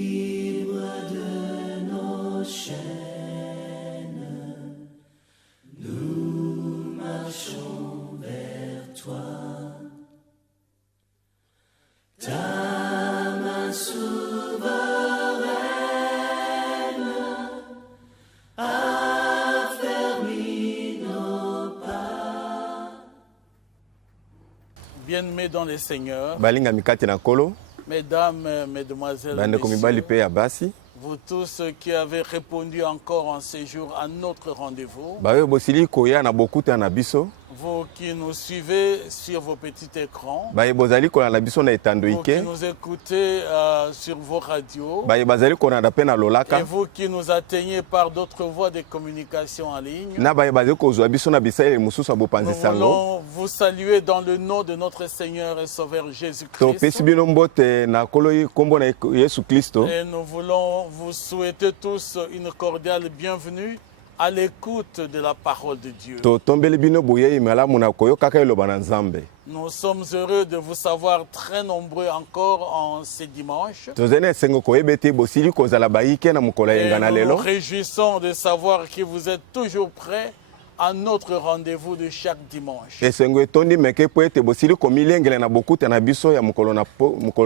Libre de nos chaînes, nous marchons vers toi. Ta main souveraine a fermé nos pas. Bien-aimés dans les seigneurs, balinga mikate na kolo mesdames, mesdemoiselles, bande ko mibali messieurs, pe ya basi vous tous qui avez répondu encore en séjour à notre rendez-vous, bayo bosili koya na bokuta na biso vous qui nous suivez sur vos petits écrans, baye bozali kola na biso na etando vous qui ike nous écoutez sur vos radios, baye bazali kola na pe na et lolaka vous qui nous atteignez par d'autres voies de communication en ligne, na baye bazali kozwa biso na bisaele mosusu ya nous bopanzi sango voulons vous saluer dans le nom de notre Seigneur et Sauveur Jésus-Christ. topesi bino mbote na kolo kombo na Yesu Kristo Et nous voulons vous souhaiter tous une cordiale bienvenue à l'écoute de la parole de Dieu. totombeli bino boyei malamu na koyokaka eloba na Nzambe. Nous sommes heureux de vous savoir très nombreux encore en ce dimanche. tozali na esengo koyeba ete bosili kozala bayike na mokolo ya Et yenga na nous nous lelo réjouissons de savoir que vous êtes toujours prêts à notre rendez-vous de chaque dimanche. esengo etondi meke po ete bosili komilengela na bokuta na biso ya mokolo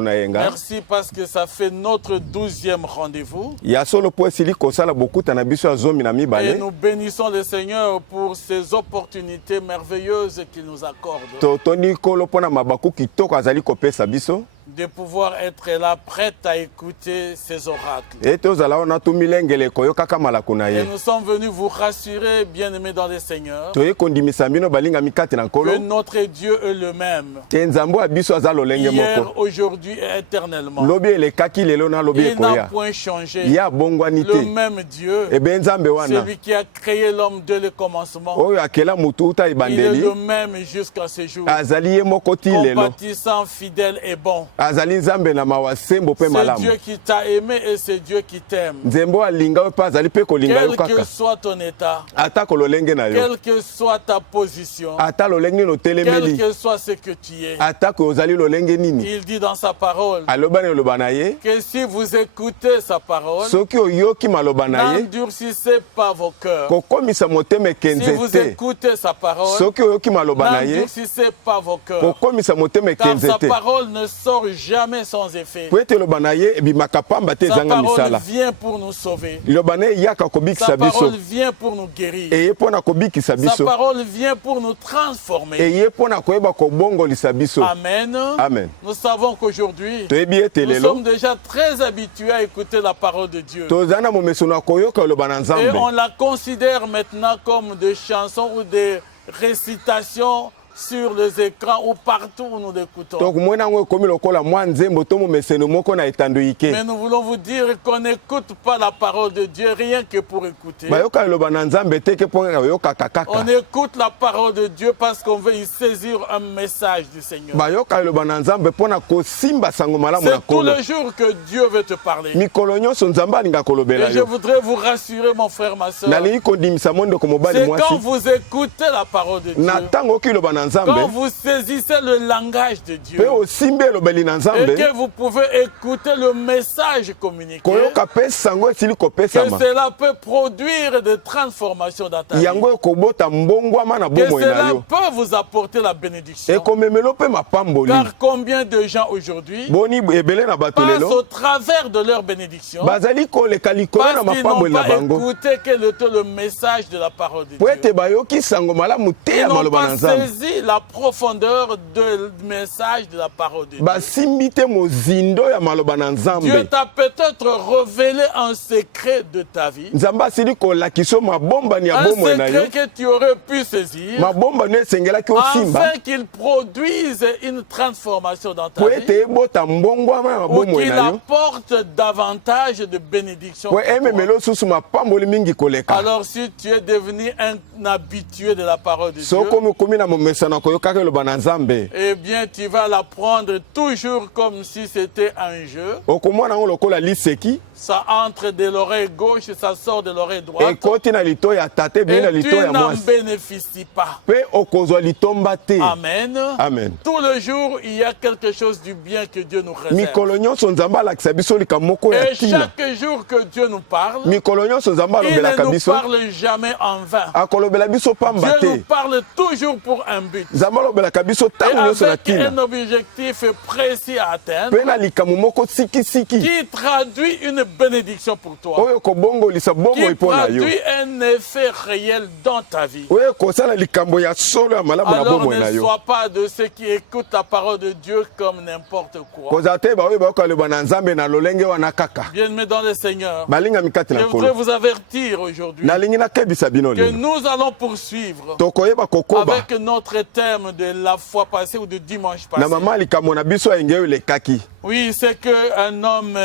na yenga Merci parce que ça fait notre 12e rendez-vous. ya solo po esili kosala bokuta na biso ya zomi na Et mibale nous bénissons le Seigneur pour ces opportunités merveilleuses qu'il nous accorde. totondi kolo mpo na mabaku kitoko azali kopesa biso De pouvoir être là, prête à écouter ces oracles. ete ozala wana tumilengele koyokaka malako na Et ye nous sommes venus vous rassurer, bien-aimés dans le Seigneur, toye kondimisa bino balinga mikate na que nkolo notre Dieu est le même, te nzambe ya biso aza lolenge hier, moko aujourd'hui et éternellement. lobi elekaki lelo na lobi Il n'a ekoya point changé. ye abongwani Le te même Dieu, ebe nzambe wana celui qui a créé l'homme dès le commencement, oyo akela mutu uta il est ebandeli le même jusqu'à ce jour, azali ye moko ti lelo compatissant, fidèle et bon. azali nzambe na mawa sembo mpe C'est malamu Dieu qui t'a aimé et c'est Dieu qui t'aime. nzembo alinga yo mpe azali mpe kolinga yo Quel que kaka soit ton état, atako lolenge na yo quelle que soit ta position, ata lolenge nini quel otelemeli que soit ce que tu es, atako ozali lolenge nini il dit dans sa parole aloba na eloba na ye que si vous écoutez sa parole, soki oyoki maloba na ye n'endurcissez pas vos cœurs. kokomisa motema Si ekenze vous te écoutez sa parole, soki oyoki maloba na ye n'endurcissez pas vos cœurs. kokomisa motema Car ekenze sa te parole ne sort jamais sans effet. po ete eloba na ye ebimaka pamba te Sa ezanga parole misala vient pour nous sauver. liloba na ye eyaka kobikisa Sa biso parole vient pour nous guérir. eye mpo na kobikisa Sa biso parole vient pour nous transformer. eye mpo na koyeba kobongolisa biso Amen. Amen. Nous savons qu'aujourd'hui, toyebi ete nous lelo sommes déjà très habitués à écouter la parole de Dieu. tozali na momeso na koyoka eloba na Et nzambe on la considère maintenant comme des chansons ou des récitations sur les écrans ou partout où nous l'écoutons. tokomona yango ekomi lokola mwa nzembo to momeseno moko na etando ike Mais nous voulons vous dire qu'on n'écoute pas la parole de Dieu rien que pour écouter. bayoka eloba na nzambe te ke mpo oyokaka kaka On écoute la parole de Dieu parce qu'on veut y saisir un message du Seigneur. bayoka eloba na nzambe mpo na kosimba sango malamu na C'est tous kolo les jours que Dieu veut te parler. mikolo nyonso nzambe alinga kolobela Et je yo voudrais vous rassurer, mon frère, ma soeur. nalingi kondimisa mondeko mobali C'est quand mwasi vous écoutez la parole de Dieu, na ntango oki eloba na quand nzambe vous saisissez le langage de Dieu, mpe osimbi elobeli na et nzambe que vous pouvez écouter le message communiqué, koyoka mpe sango esili que kopesama cela peut produire des transformations dans ta vie. yango ekobota mbongwama na Que bomoi na cela yo peut vous apporter la bénédiction. ekomemelo mpe mapamboli Car combien de gens aujourd'hui boni ebele na bato passent lelo au travers de leur bénédiction bazali koleka likolo na parce qu'ils mapamboli n'ont na pas bango écouté quel était le message de la parole de po ete Dieu. bayoki sango malamu te Ils ya n'ont maloba na pas nzambe saisi la profondeur du message de la parole de Dieu. basimbi te mozindo ya maloba na Dieu nzambe t'a peut-être révélé un secret de ta vie, nzambe asili kolakisa yo mabombani ya un bomoi na yo secret que tu aurais pu saisir mabombani esengelaki osimba afin qu'il produise une transformation dans ta po vie ete ebota mbongwama ya ou mabomoi qu'il na yo apporte davantage de bénédictions. po pour toi. ememeli osusu mapamboli mingi koleka Alors si tu es devenu un habitué de la parole de so Dieu, komi na momesano koyokaka eloba na nzambe eh bien tu vas la prendre toujours comme si c'était un jeu. okomona yango lokola liseki Ça entre de l'oreille gauche et ça sort de l'oreille droite. ekoti na lito ya tate bien na Et lito tu ya n'en mwasi bénéficies pas. mpe okozwa litomba te. Amen. Amen. Tout le jour, il y a quelque chose du bien que Dieu nous réserve. mikolo nyonso nzambe alakisa biso likambo moko ya Et ntina. chaque jour que Dieu nous parle, mikolo nyonso nzambe il alobelaka ne nous biso parle jamais en vain. akolobela biso pamba Dieu nous te. parle toujours pour un but. nzambe alobelaka biso Et ntango nyonso na avec ntina un objectif précis à atteindre mpe na likambo moko sikisiki qui traduit une bénédiction pour toi, oyo ekobongolisa bomoi qui mpo na yo, traduit un effet réel dans ta vie. oyo ekosala likambo ya solo ya malamu na Alors bomoi na ne yo. sois pas de ceux qui écoutent la parole de Dieu comme n'importe quoi. kozala te baoyo bayoka loba na nzambe na lolenge wana kaka. Bien-aimés dans le Seigneur, balingami kati je na voudrais nkolo vous avertir aujourd'hui nalingi nakebisa bino que lelo nous allons poursuivre tokoyeba kokoba avec notre thème de la fois passée ou de dimanche na passé. mama likambo na biso ya engei oyo elekaki Oui, c'est qu'un homme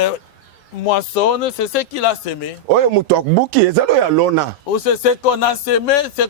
moissonne, c'est ce qu'il a sémé. oyo moto abuki ezali oyo alona Ou c'est ce qu'on a sémé, c'est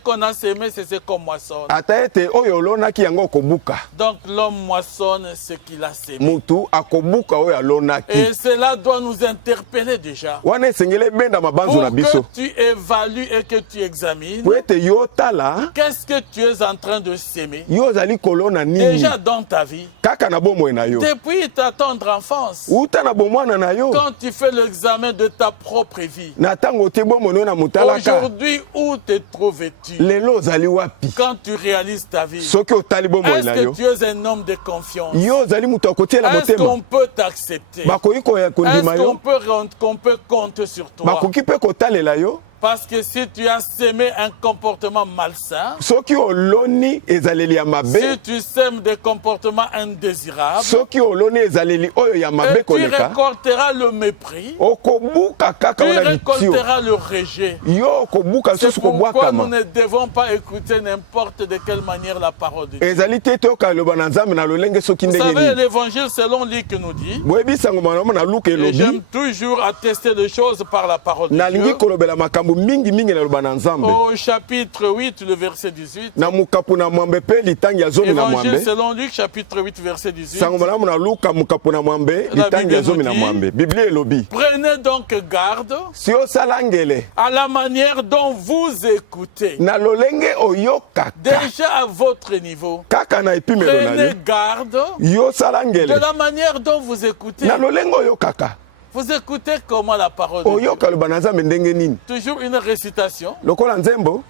ce qu'on moissonne. ata ete oyo olonaki yango okobuka. Donc l'homme moissonne ce qu'il a sémé. mutu akobuka oyo alonaki Et cela doit nous interpeller déjà. wana esengeli ebenda mabanzo na Pour biso que tu évalues et que tu examines, po ete yo tala qu'est-ce que tu es en train de s'aimer yo ozali kolona nini déjà dans ta vie, kaka na bomoi na yo depuis ta tendre enfance, uta na bomwana na yo quand tu fais l'examen de ta propre vie. na ntango otie bomoi na yo na motalaka Aujourd'hui, où te trouves-tu lelo ozali wapi quand tu réalises ta vie? soki otali bomoi Est-ce na que yo tu es un homme de confiance? yo ozali moto akotiela Est-ce motema qu'on peut t'accepter? bakoki kondima Est-ce yo qu'on peut compter sur toi? bakoki mpe kotalela yo Parce que si tu as sémé un comportement malsain, soki oloni ezaleli ya mabe si tu sèmes des comportements indésirables, soki oloni ezaleli oyo ya mabe et tu koleka récolteras le mépris, okobuka tu kaka wana litio récolteras le rejet. yo okobuka C'est lisusu pourquoi nous kobwakama ne devons pas écouter n'importe de quelle manière la parole de Dieu. ezali te toyoka loba na nzambe na lolenge soki Vous ndenge savez, nini l'évangile selon Luc nous dit, boyebi sango malamu na luka et elobi j'aime toujours attester des choses par la parole de nalingi Dieu, kolobela makambo mingimingi na loba na nzambe au chapitre 8, le verset 18, na mokapu na mwambe mpe litangi ya zomi na Évangile mwambe selon Luc, chapitre 8, verset 18. sango malamu na luka mokapu na mwambe La litangi Bible ya zomi nous na dit, mwambe biblia elobi Prenez donc garde si osala ngele à la manière dont vous écoutez. na lolenge oyokaka Déjà à votre niveau, kaka na epimelo na prenez yo garde yo osala de ngele la manière dont vous écoutez. na lolenge oyokaka Vous écoutez comment la parole de Dieu? oyoka loba na nzambe ndenge nini Toujours une récitation. lokola nzembo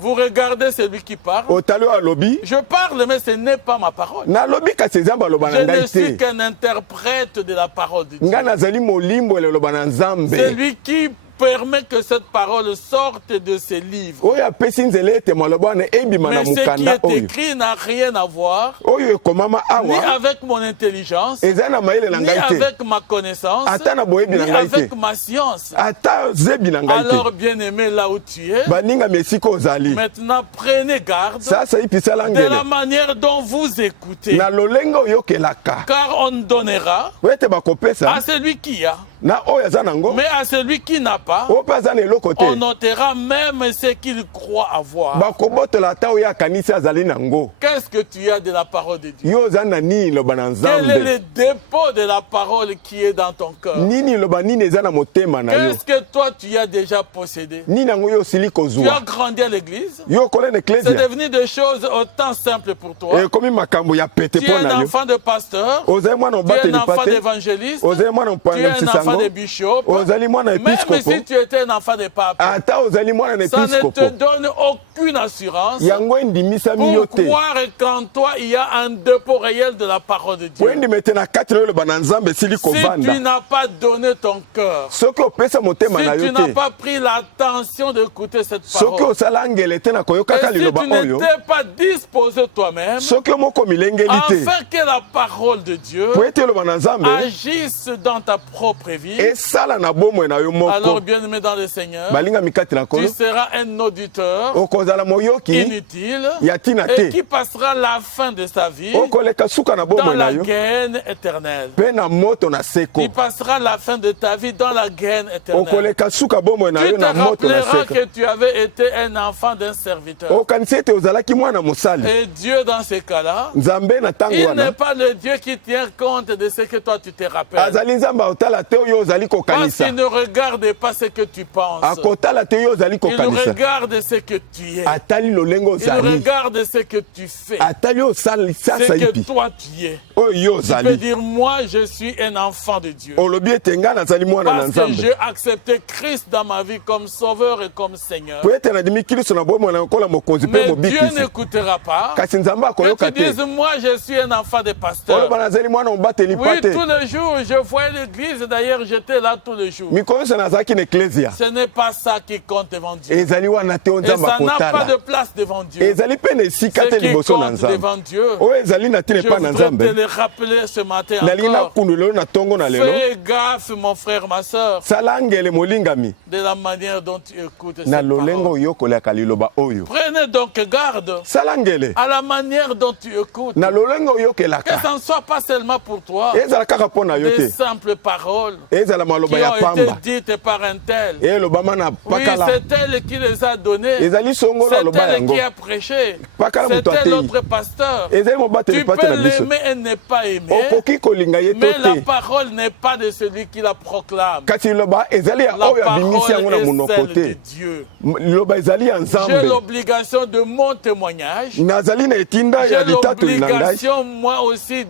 Vous regardez celui qui parle. otali oyo alobi Je parle, mais ce n'est pas ma parole. nalobi kasi nzambe aloba Je na ne ngai suis te qu'un interprète de la parole de Dieu. ngai nazali molimbo eloba na nzambe Celui qui permet que cette parole sorte de ses livres. oyo apesi nzela ete maloba wana ebima na Mais ce qui mokanda est oyo écrit n'a rien à voir oyo ekomama ni awa avec mon intelligence, eza na mayele na ni ngai te avec ma connaissance, ata na boyebi ni na ngai te avec ma science. ata zebi na ngai Alors, te bien-aimé, là où tu es, baningami esika ozali maintenant prenez garde sasa ipisala de la ngele manière dont vous écoutez. na lolenge oyokelaka Car on donnera po ete bakopesa à celui qui a, na oyo aza nango mais à celui qui n'a pas, oyo mpe aza na eloko te on notera même ce qu'il croit avoir. bakobotola ata oyo akanisi azali nango Qu'est-ce que tu as de la parole de Dieu? yo oza na nini loba na Quel est nzambe le dépôt de la parole qui est dans ton cœur? nini loba nini eza na motema na yo Qu'est-ce que toi tu as déjà possédé? nini yango yo osili Tu as kozwa grandi à l'église? yo okola na C'est eklesia devenu des choses autant simples pour toi. ekomi makambo ya pete Tu es mpo un na yo enfant de pasteur, ozali mwana tu es un mobateli enfant pate d'évangéliste, ozali mwana tu es mopangamisi un enfant sango de bishop, ozali mwana même episkopo si tu étais un enfant de pape. ata ozali mwana na Ça ne te episkopo donne aucune assurance yango endimisami yo pour te croire qu'en toi il y a un dépôt réel de la parole de po Dieu. endima ete na kati na yo loba na nzambe esili Si tu kovanda n'as pas donné ton cœur, soki opesa motema na si tu yo n'as te pas pris l'attention d'écouter cette soki parole, osala ngele te na koyokaka et si liloba tu oyo n'étais pas disposé toi-même, soki yo moko milengeli te afin que la parole de Dieu po ete loba na nzambe agisse dans ta propre vie, esala na bomoi na yo alors moko bien-aimé dans le Seigneur, balingami kati na tu nkolo seras un auditeur okozala okozala moyoki inutile ya tina et te qui passera la fin de sa vie okoleka suka na dans bomoi na la yo gaine éternelle. mpe na moto na seko Il passera la fin de ta vie dans la gaine éternelle. okoleka suka bomoi na Tu yo te na moto na rappelleras seko que tu avais été un enfant d'un serviteur. okanisi ete ozalaki mwana mosali Et Dieu, dans ces cas-là, nzambe na ntango il n'est wana pas le Dieu qui tient compte de ce que toi tu te rappelles. azali nzambe akotala te oyo ozali Parce kokanisa qu'il ne regarde pas ce que tu penses. akotala te oyo ozali Il kokanisa regarde ce que tu es. atali lolenge Il ozali regarde ce que tu fais. atali oyo Ce osali que pi toi tu es. oyo yo Tu peux ozali dire, moi je suis un enfant de Dieu. olobi ete ngai nazali mwana na Parce que nzambe j'ai accepté Christ dans ma vie comme sauveur et comme Seigneur. po ete nadimi kristo na bomoi na lokola mokonzi mpe Mais Dieu mobikisi n'écoutera pas kasi nzambe que akoyoka tu te dises, moi je suis un enfant de pasteur. oloba nazali mwana mobateli pa Oui, te tous les jours, je voyais l'église. D'ailleurs, j'étais là tous les jours. mikolo nyonso nazalaki na eklesia Ce n'est pas ça qui compte devant Dieu. ezali wana te oyo Et nzambe ça n'a pas de akotala place devant Dieu. ezali mpe na esika Ce te qui liboso na compte nzambe devant Dieu, oyo ezali na tina je epai na voudrais te nzambe le rappeler ce matin nalingi encore. nakundu lelo na ntongo na lelo Fais gaffe, mon frère, ma soeur, sala ngele molingami de la manière dont tu écoutes na cette lolenge parole. oyo okoleka liloba oyo Prenez donc garde sala ngele à la manière dont tu écoutes. na lolenge oyo Que okelaka ça ne soit pas seulement pour toi ezala kaka mpo na yo des te simples paroles ezala qui maloba ya ont été pamba dites par un tel. elobama na Oui, pakala c'est elle qui les a donnés. ezali songo na C'est aloba elle yango qui a prêché. Pakala moto C'était atei. l'autre pasteur. ezali mobateli Tu pa te peux na biso l'aimer et ne pas aimer. okoki kolinga ye to Mais la te parole n'est pas de celui qui la proclame. kasi liloba ezali ya La oyo abimisi yango na parole est monoko celle de te Dieu. liloba ezali ya J'ai nzambe l'obligation de mon témoignage. nazali na etinda J'ai ya litatoli na ngai l'obligation, moi aussi,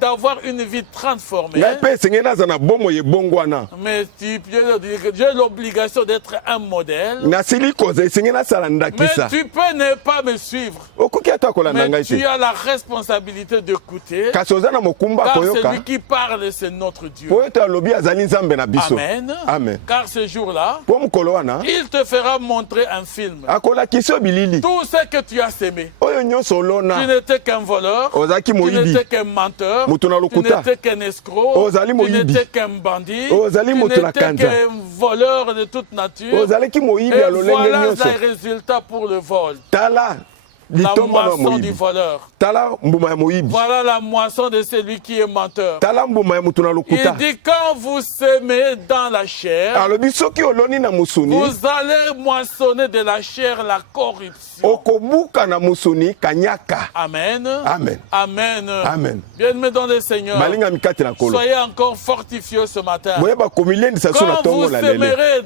d'avoir une vie transformée. ngai mpe esengeli naza na bomoi ebongwana Mais j'ai l'obligation d'être un modèle. nasili koza esengeli nasala Mais ndakisa tu peux ne pas me suivre. okoki ata kolanda Mais ngai tu te as la responsabilité d'écouter. kasi oza na mokumba Car koyoka celui qui parle, c'est notre Dieu. po ete alobi azali nzambe na biso Amen. amen Car ce jour-là, po mokolo wana il te fera montrer un film. akolakisa yo bilili Tout ce que tu as sémé. oyo nyonso Tu olona n'étais qu'un voleur. ozalaki Tu moyibi n'étais qu'un menteur. Moto na Tu lokuta. n'étais qu'un escroc. Ozali Tu moyibi. n'étais qu'un bandit. Ozali Tu moto na n'étais kanza. qu'un voleur de toute nature. ozalaki moyibi Et ya lolenge voilà nyonso les résultats pour le vol. tala La litomba na moisson du moyibi voleur. tala mbuma ya moyibi Voilà la moisson de celui qui est menteur. tala mbuma ya moto na Il lokuta dit quand vous semez dans la chair, alobi soki oloni na mosuni vous allez moissonner de la chair la corruption. okobuka na mosuni kanyaka Amen. Amen. Amen. Amen. Bien-aimés dans le Seigneur, balingami kati na kolo soyez encore fortifiés ce matin. boyeba komilendisa so na Quand ntongo vous na lele sèmerez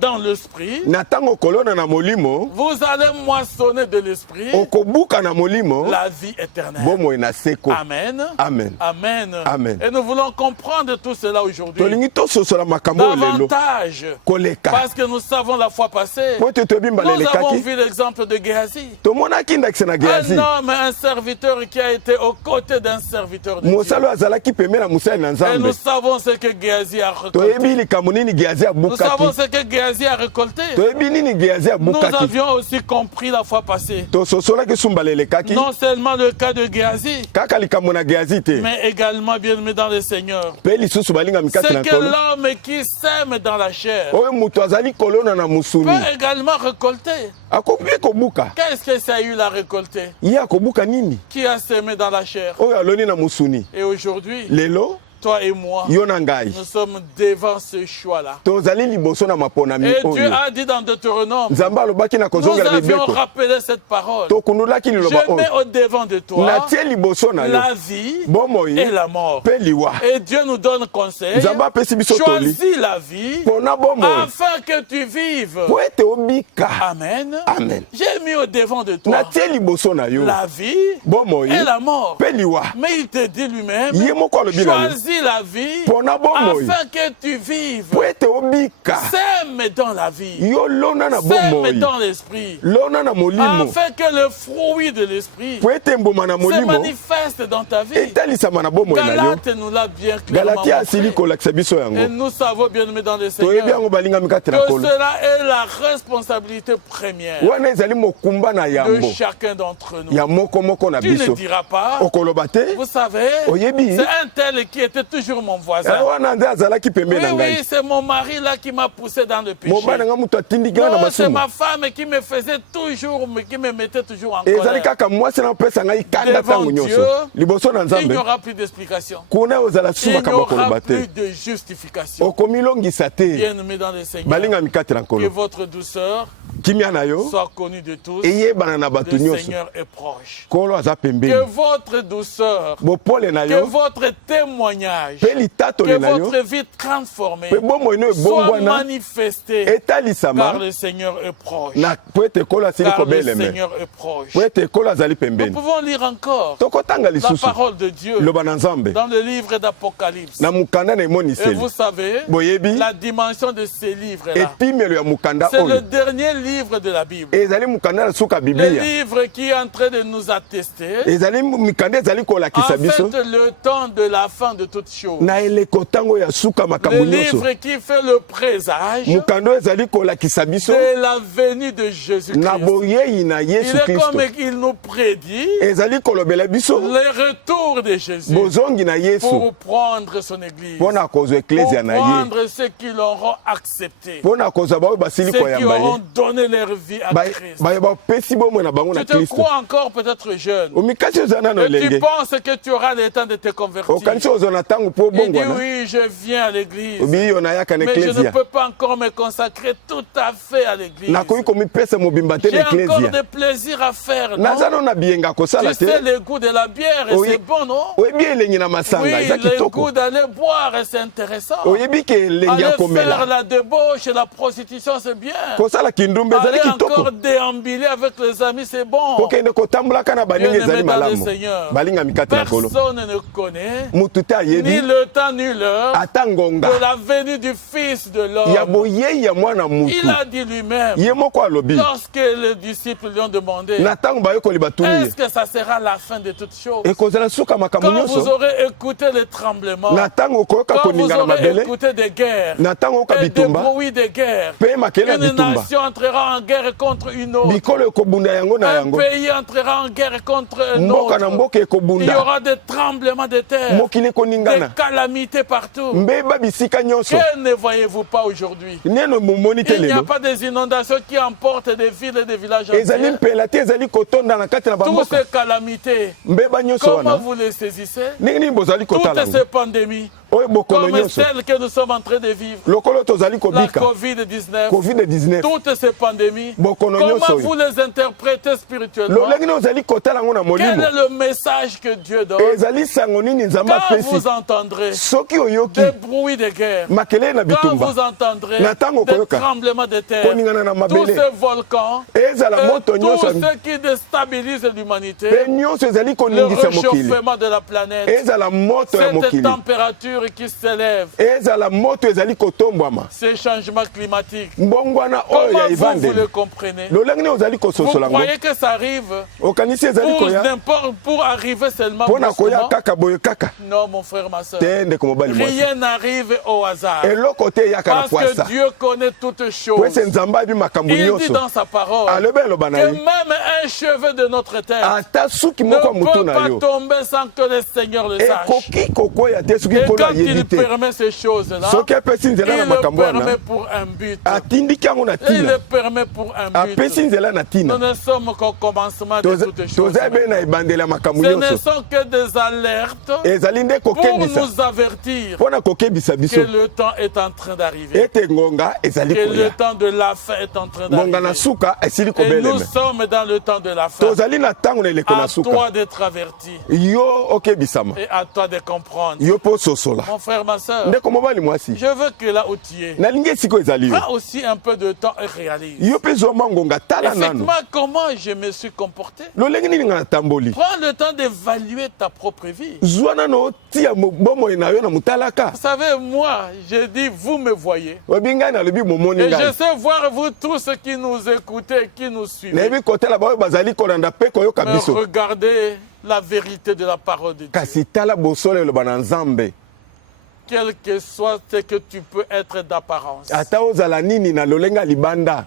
dans l'esprit, na ntango okolona na molimo vous allez moissonner de l'esprit okobuka na molimo la vie éternelle. bomoi na seko Amen. amen Amen. Amen. Et nous voulons comprendre tout cela aujourd'hui. tolingi tososola makambo oyo lelo Davantage. koleka Parce que nous savons la fois passée. po ete toyebi mbala Nous avons elekaki vu l'exemple de Géasi. tomonaki ndakisa na geazi Un homme, un serviteur qui a été aux côtés d'un serviteur de Dieu. mosali oyo azalaki pembeni na mosali na Et nzambe nous savons ce que Géasi a toyebi récolté. likambo nini geazi Nous savons abukaki ce que Géasi a récolté. toyebi nini geazi Nous abukaki avions aussi compris la fois passée. tososolaki sumbala elekaki Non seulement le cas de Géasi, kaka likambo na geazi te mais également, bien-aimé dans le Seigneur, mpe lisusu balingami kati na c'est que nkolo l'homme qui sème dans la chair oyo moto azali kolona na mosuni peut également récolter. akoki kobuka Qu'est-ce que ça a eu à récolter? ye akobuka nini Qui a semé dans la chair? oyo aloni na mosuni Et aujourd'hui, lelo toi et moi, yo na ngai nous sommes devant ce choix-là. tozali liboso na maponami Et Dieu oyo a dit dans Deutéronome, nzambe alobaki na nous kozongela avions mibeko rappelé cette parole. tokundulaki liloba Je mets oyo au devant de toi natie liboso na yo la vie bomoi et la mort. mpe liwa Et Dieu nous donne conseil. nzambe apesi biso toli Choisis la vie mpona bomoi afin que tu vives. po ete obika Amen. Amen. J'ai mis au devant de toi natie liboso na yo la vie bomoi et la mort. mpe liwa Mais il te dit lui-même, ye moko alobi na yo choisis la vie mpona bomoi afin que tu vives. po ete obika Sème dans la vie. yo lona na Sème bomoi dans l'esprit. lona na molimo Afin que le fruit de l'esprit po ete mbuma na se molimo manifeste dans ta vie. etalisama na bomoi na yo Galate nous l'a bien clairement galatia asili montré. kolakisa biso Et yango nous savons bien aimé dans le toyebi Seigneur yango balingami kati na que kolo cela est la responsabilité première wana ezali mokumba na de yambo chacun d'entre nous. ya moko na Tu ne biso diras pas, okoloba te vous savez, oyebi c'est un tel qui était c'était toujours mon voisin. wana nde azalaki pembeni Oui, na ngai. oui, c'est mon mari là qui m'a poussé dans le péché. Mobali nga mutu atindiki nga na Non, c'est masumu. ma femme qui me faisait toujours, qui me mettait toujours en ezali colère. kaka mwasi na opesa ngai kanda Devant ntango Dieu, nyonso liboso na il nzambe n'y aura plus d'explication. kuna ozala su Il n'y makambo ya koloba aura te plus de justification. okomilongisa te Bien-aimé dans le Seigneur, balingami kati na que nkolo votre douceur kimia na yo soit connue de tous. eyebana na bato Le nyonso Seigneur est proche. nkolo aza Que pembeni votre douceur, bopole na que yo votre témoignage, mpe que litatoli na yo votre vie transformée mpe bomoi no soit ebongwana manifestée, car etalisama le Seigneur est proche. na po ete ekolo asili Car le kobeleme Seigneur est proche. po ete ekolo azali Nous pembeni pouvons lire encore tokotanga la lisusu parole de Dieu loba na nzambe dans le livre d'Apocalypse. na mokanda na Et emoniseli vous savez, boyebi la dimension de ces livres-là, epimelo ya mokanda c'est le oyo dernier livre de la Bible. ezali mokanda na suka Le biblia livre qui est en train de nous attester, ezali mikanda ezali en kolakisa fait, biso le temps de la fin de toutes choses. na eleko ntango ya suka Le makambo nyonso livre qui fait le présage mokanda oyo ezali kolakisa biso de la venue de na Jésus-Christ. boyei na Il yesu est kristo comme il nous prédit ezali kolobela biso le retour de Jésus bozongi na yesu pour prendre son église, mpo na kozwa pour eklesia na ye prendre ceux qui l'auront accepté, mpo na kozwa baoyo basili ceux qui koyamba auront ye donné leur vie à Christ. baye bapesi bomoi na bango na Tu te kristo crois encore peut-être jeune omikasi oza nano et tu elenge penses que tu auras le temps de te convertir. okanisi ozwa na ntango mpo Il dit obongwana oui, je viens à l'église, obii yo nayaka na mais je ne eklesia peux pas encore me consacrer tout à fait à l'église. nakoki komipesa mobimba te J'ai na encore eklesia des plaisirs à faire, naza non? no na biyenga kosala Tu sais te le goût de la bière, et Oui. c'est bon, non? oyebi elengi na masanga Oui, eza le kitoko goût d'aller boire, et c'est intéressant. oyebi ke elengi Aller ya faire komela la débauche et la prostitution, c'est bien. kosala kindumba ezali Aller kitoko encore déambuler avec les amis, c'est bon. kokende kotambolaka na baninga Bien-aimé ezali dans le malamu Seigneur, balingami kati na nkolo personne ne connaît mutu te ni ayebi le temps ni l'heure ata ngonga de la venue du Fils de ya l'homme. boyei ya mwana mutu Il a dit lui-même, ye moko alobi lorsque les disciples lui ont demandé, na ntango bayekoli batuni ye est-ce que ça sera la fin de toutes choses? ekozala suka makambo Quand vous nyonso aurez écouté les tremblements, na ntango okoyoka quand vous koninga na aurez mabele écouté des guerres, na ntango oyoka et des bitumba bruits de guerre, mpe makele ya une bitumba nation entrera en guerre contre une autre. bikolo ekobunda yango na Un yango pays entrera en guerre contre un mboka na autre. mboka Il y ekobunda aura des tremblements de terre, mokili des ekoningana calamités partout. mbeba bisika nyonso Que ne voyez-vous pas aujourd'hui? neno momoni te Il n'y a lelo pas des inondations qui emportent des villes et des villages ezali entiers. mpela te ezali kotonda na kati na Toutes bamboka ces calamités, mbeba nyonso comment wana vous les saisissez? ndenge nini bozali kotala Toutes yango ces pandémies, oyo bokolo comme nyonso celles que nous sommes en train de vivre, lokolo tozali la kobika COVID-19, covid-19 toutes ces pandémies, Bokono nyonso comment oyo. vous les interprétez spirituellement? lolenge nini ozali kotala yango na Quel molimo est le message que Dieu donne? ezali sango nini nzambe Quand apesi vous entendrez soki oyoki des bruits de guerre, makele na quand bitumba vous entendrez Na ntango des koyoka. tremblements de terre, koningana na tous mabele ces volcans, ezala et moto tout nyonso ce qui déstabilise l'humanité, mpe nyonso ezali le koningisa mokili réchauffement de la planète, ezala moto ya cette mokili température qui s'élève, ezala moto ezali kotombwama ces changements climatiques. mbongwana oyo Comment ya vous le evandeli comprenez? lolenge nini ozali Vous kososola yango croyez que ça arrive okanisi ezali koya pour arriver seulement mpo na koya brusquement? kaka boye kaka Non, mon frère, ma soeur. te ndeko mobali mwasi Rien n'arrive au hasard. eloko te eyaka na Parce que pwasa Dieu connaît toutes po choses. ese nzambe ayebi makambo Il dit nyonso dans sa parole alobi eloba na que ye même un cheveu de notre tête ata suki ne moko ya motu peut na pas yo tomber sans que le Seigneur le sache. ekoki kokwea te soki Et nkolo quand ayebi il te permet ces choses-là, soki apesi nzela na il makambo le wana permet pour un but. atindiki yango na Il ntina le permet pour un apesi but. nzela na Nous ntina ne sommes qu'au commencement de toutes choses. toza ebe na ebandeli ya makambo Ce ne nyonso sont que des alertes ezali nde pour kokebisa nous avertir mpo na kokebisa que biso le temps est en train d'arriver. ete ngonga ezali Que le koya temps de la fin est en train ngonga na d'arriver. suka esili Et nous kobeleme sommes dans le temps de la fin. tozali na ntango na eleko À na suka toi d'être averti yo okebisama et à toi de comprendre. yo mpo ososola Mon frère, ma soeur, ndeko mobali mwasi je veux que là où tu es, nalingi esika oyo ezali yo prends aussi un peu de temps et réalise. yo mpe zwa mwa ngonga tala nano Effectivement, comment je me suis comporté. lolenge nini nga natamboli Prends le temps d'évaluer ta propre vie. zwa nano otia bomoi na yo na motalaka Vous savez, moi, je dis, vous me voyez. oyebi ngai nalobi momoni Et je ngai sais voir vous tous qui nous écoutez, qui nous suivez. nayebi kotala baoyo bazali kolanda mpe koyoka Mais biso regardez la vérité de la parole de Dieu. kasi tala bosolo eloba na nzambe Quel que soit ce que tu peux être d'apparence. ata ozala nini na lolenge ya libanda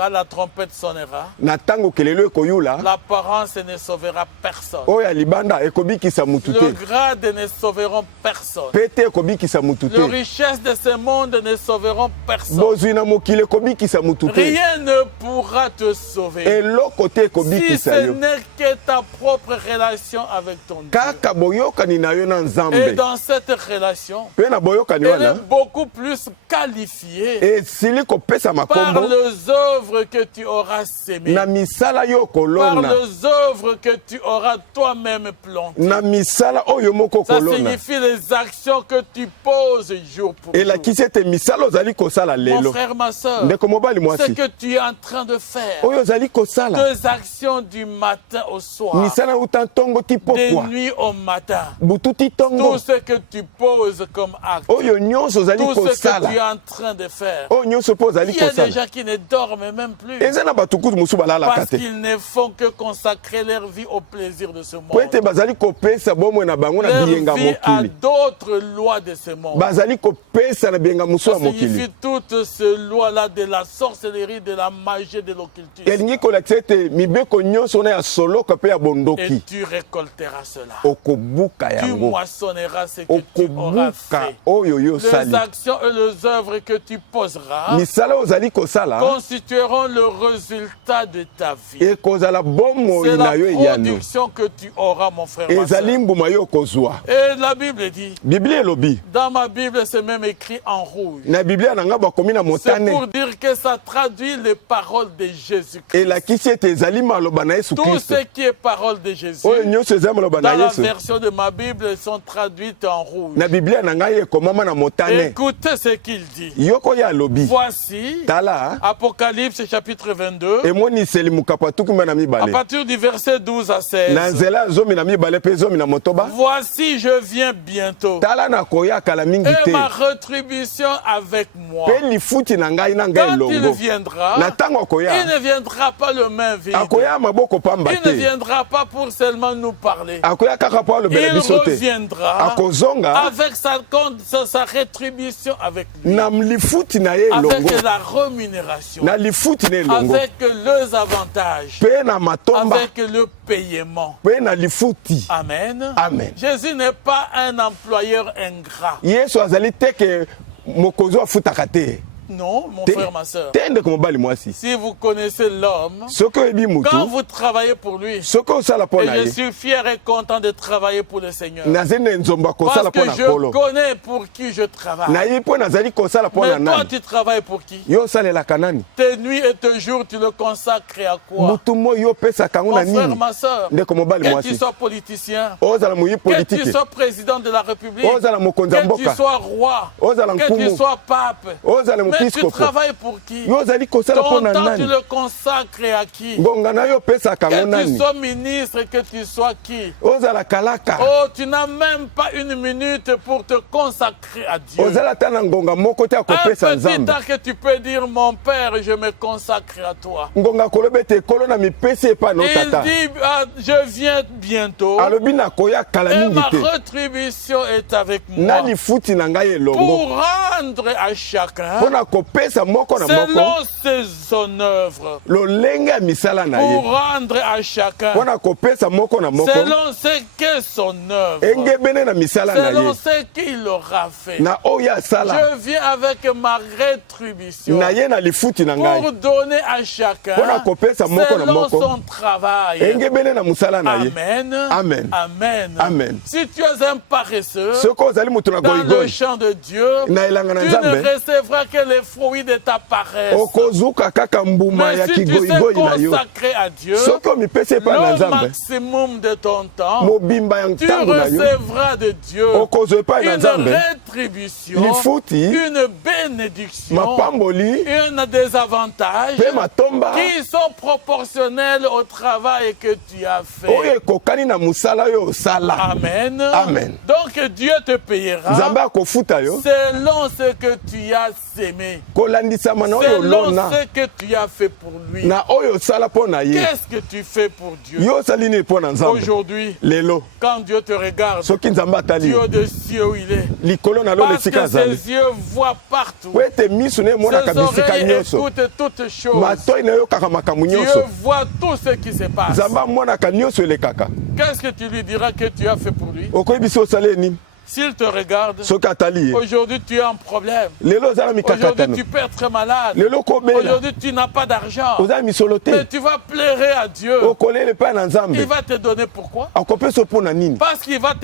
Quand la trompette sonnera, na ntango kelelo ekoyula l'apparence ne sauvera personne. oyo ya libanda ekobikisa mutu Le te grade ne sauveront personne. mpe te ekobikisa mutu Les te richesses de ce monde ne sauveront personne. bozwi na mokili ekobikisa mutu te Rien ne pourra te sauver. eloko te Si ekobikisa ce yo n'est que ta propre relation avec ton Dieu. kaka boyokani na yo na Et nzambe dans cette relation, mpe na boyokani elle wana est beaucoup plus qualifiée esili kopesa par makombo les œuvres que tu auras sémées, na misala yo par kolona les œuvres que tu auras toi-même plantées. na misala oyo moko Ça kolona signifie les actions que tu poses jour pour jour. elakisi ete misala ozali kosala Mon lelo frère, ma soeur, ndeko mobali ce mwasi que tu es en train de faire, oyo ozali kosala deux actions du matin au soir, misala uta ntongo ti de pokwa nuit au matin, butu ti ntongo tout ce que tu poses comme acte, oyo nyonso ozali tout ce que tu es kosala en train de faire. oyo nyonso mpo ozali Il y a des kosala gens qui ne dorment même plus eza na bato kutu mosusu balalaka parce te qu'ils ne font que consacrer leur vie au plaisir de ce po monde. ete bazali kopesa bomoi na bango na Leur biyenga vie a mokili d'autres lois de ce monde. bazali kopesa na biyenga mosusu Ça ya mokili signifie toutes ces lois-là de la sorcellerie, de la magie, de l'occultisme. elingi kolakisa ete mibeko nyonso na ya soloka mpe ya Et bondoki tu récolteras cela. okobuka Tu yango moissonneras ce que tu auras okobuka fait. oyo yo Les osali actions et les œuvres que tu poseras misala oyo ozali kosala constitueront le résultat de ta vie. ekozala bomoi C'est la na yo eyano production que tu auras, mon frère. ma ezali sœur. mbuma yo okozwa Et la Bible dit, biblia elobi dans ma Bible, c'est même écrit en rouge. na biblia na nga bakomi na C'est motane pour dire que ça traduit les paroles de Jésus-Christ. elakisi ete ezali maloba na yesu Tout kristo ce qui est parole de Jésus, oyo nyonso eza maloba na dans la yesu version de ma Bible, elles sont traduites en rouge. na biblia na ngai ekomama na motane Écoutez ce qu'il dit. yoko ya alobi Voici, tala Apocalypse chapitre 22, emoniseli mokapa tukima na à mibale partir du verset 12 à na 16. nzela ya zomi na mibale mpe zomi na motoba Voici, je viens bientôt. tala nakoya kala mingi Et te ma rétribution avec moi. mpe lifuti na ngai na ngai Quand il elongo viendra, na ntango il akoya ne viendra pas le main vide. akoya maboko pamba Il ne te viendra pas pour seulement nous parler. akoya kaka mpo alobela Il biso te reviendra akozonga avec sa rétribution avec lui, na lifuti na ye elongo avec la rémunération, na lifuti na elongo avec les avantages, mpe na matomba avec le paiement. mpe na lifuti Amen. Amen. Jésus n'est pas un employeur ingrat. yesu azali te ke mokonzi oyo afutaka te Non, mon te frère, ma soeur. te ndeko mobali mwasi Si vous connaissez l'homme, soki oyebi quand mutu vous travaillez pour lui, soki osala mpo na et je ye suis fier et content de travailler pour le Seigneur. nazali na nzombo akosala Parce mpo que na je nkolo connais pour qui je travaille. nayebi mpo nazali kosala mpo na Mais toi, nani tu travailles pour qui? yo osalelaka nani Tes nuits et tes jours, tu le consacres à quoi? mutu moi yo opesaka yango Mon na frère, nini ma soeur, ndeko mobali que tu mwasi sois politicien, ozala moyi que tu politike sois président de la République, ozala mokonzi ya que tu mboka sois roi, ozala que tu nkumu sois pape, ozala mais tu mopiskopo travailles pour qui? yo ozali kosala mpo Ton na temps, tu nani le consacres à qui? ngonga na yo opesaka yango Que tu nani sois ministre, que tu sois qui? ozala kalaka Oh, tu n'as même pas une minute pour te consacrer à Dieu. ozala ata na ngonga moko te Un akopesa petit nzambe temps que tu peux dire, mon Père, je me consacre à toi. ngonga koloba ete ekolo na mipesi epai na Il otata dit, ah, je viens bientôt alobi nakoya kala et mingi ma te rétribution est avec na moi lifuti na ngai elongo pour rendre à chacun mpo na kopesa moko na selon moko ses œuvres. lolenge ya misala na Pour ye rendre à chacun mpo na kopesa moko na moko selon ce qu'est son œuvre, engebene na misala na selon ye ce qu'il aura fait. na oyo asala Je viens avec ma rétribution na ye na lifuti na ngai pour donner à chacun Mpo na kopesa moko na selon moko. son travail. engebene na mosala na ye Amen. Amen. Amen. Amen. Si tu es un paresseux soki ozali moto na dans le goigoi champ de Dieu, na elanga na tu ne nzambe recevras que les fruits de ta paresse. okozuka kaka mbuma Mais ya si tu sais kigoigoi na yo consacrer à Dieu soki omipesi epai na le nzambe maximum de ton temps, mobimba ya tu ntango na yo recevras de Dieu okozwa epai na une nzambe rétribution, lifuti une bénédiction, mapamboli une des avantages mpe matomba qui sont proportionnels au travail que tu as oyo fait. ekokani na mosala oyo osala Amen. Amen. Donc Dieu te payera nzambe akofuta yo selon ce que tu as sémé, kolandisama na oyo selon olona ce que tu as fait pour lui. na oyo osala mpo na ye Qu'est-ce que tu fais pour Dieu? yo osali nini mpo na nzambe Aujourd'hui, lelo quand Dieu te regarde, soki nzambe atali Dieu de cieux où il est, likolo na lo parce lesika que azali ses yeux voient par partout. po ete miso na emonaka Ses bisika oreilles nyonso écoutent toutes choses. matoi na yokaka makambo Dieu nyonso voit tout ce qui se passe. nzambe amonaka nyonso elekaka Qu'est-ce que tu lui diras que tu as fait pour lui? okoyebisi osala nini S'il te regarde, soki atali ye aujourd'hui tu as un problème. lelo oza na Aujourd'hui mikakatano tu peux être malade. lelo okobela Aujourd'hui tu n'as pas d'argent. oza na misolo te Mais tu vas pleurer à Dieu. okolela epai na Il nzambe va te donner pourquoi? akopesa mpo na nini Parce qu'il va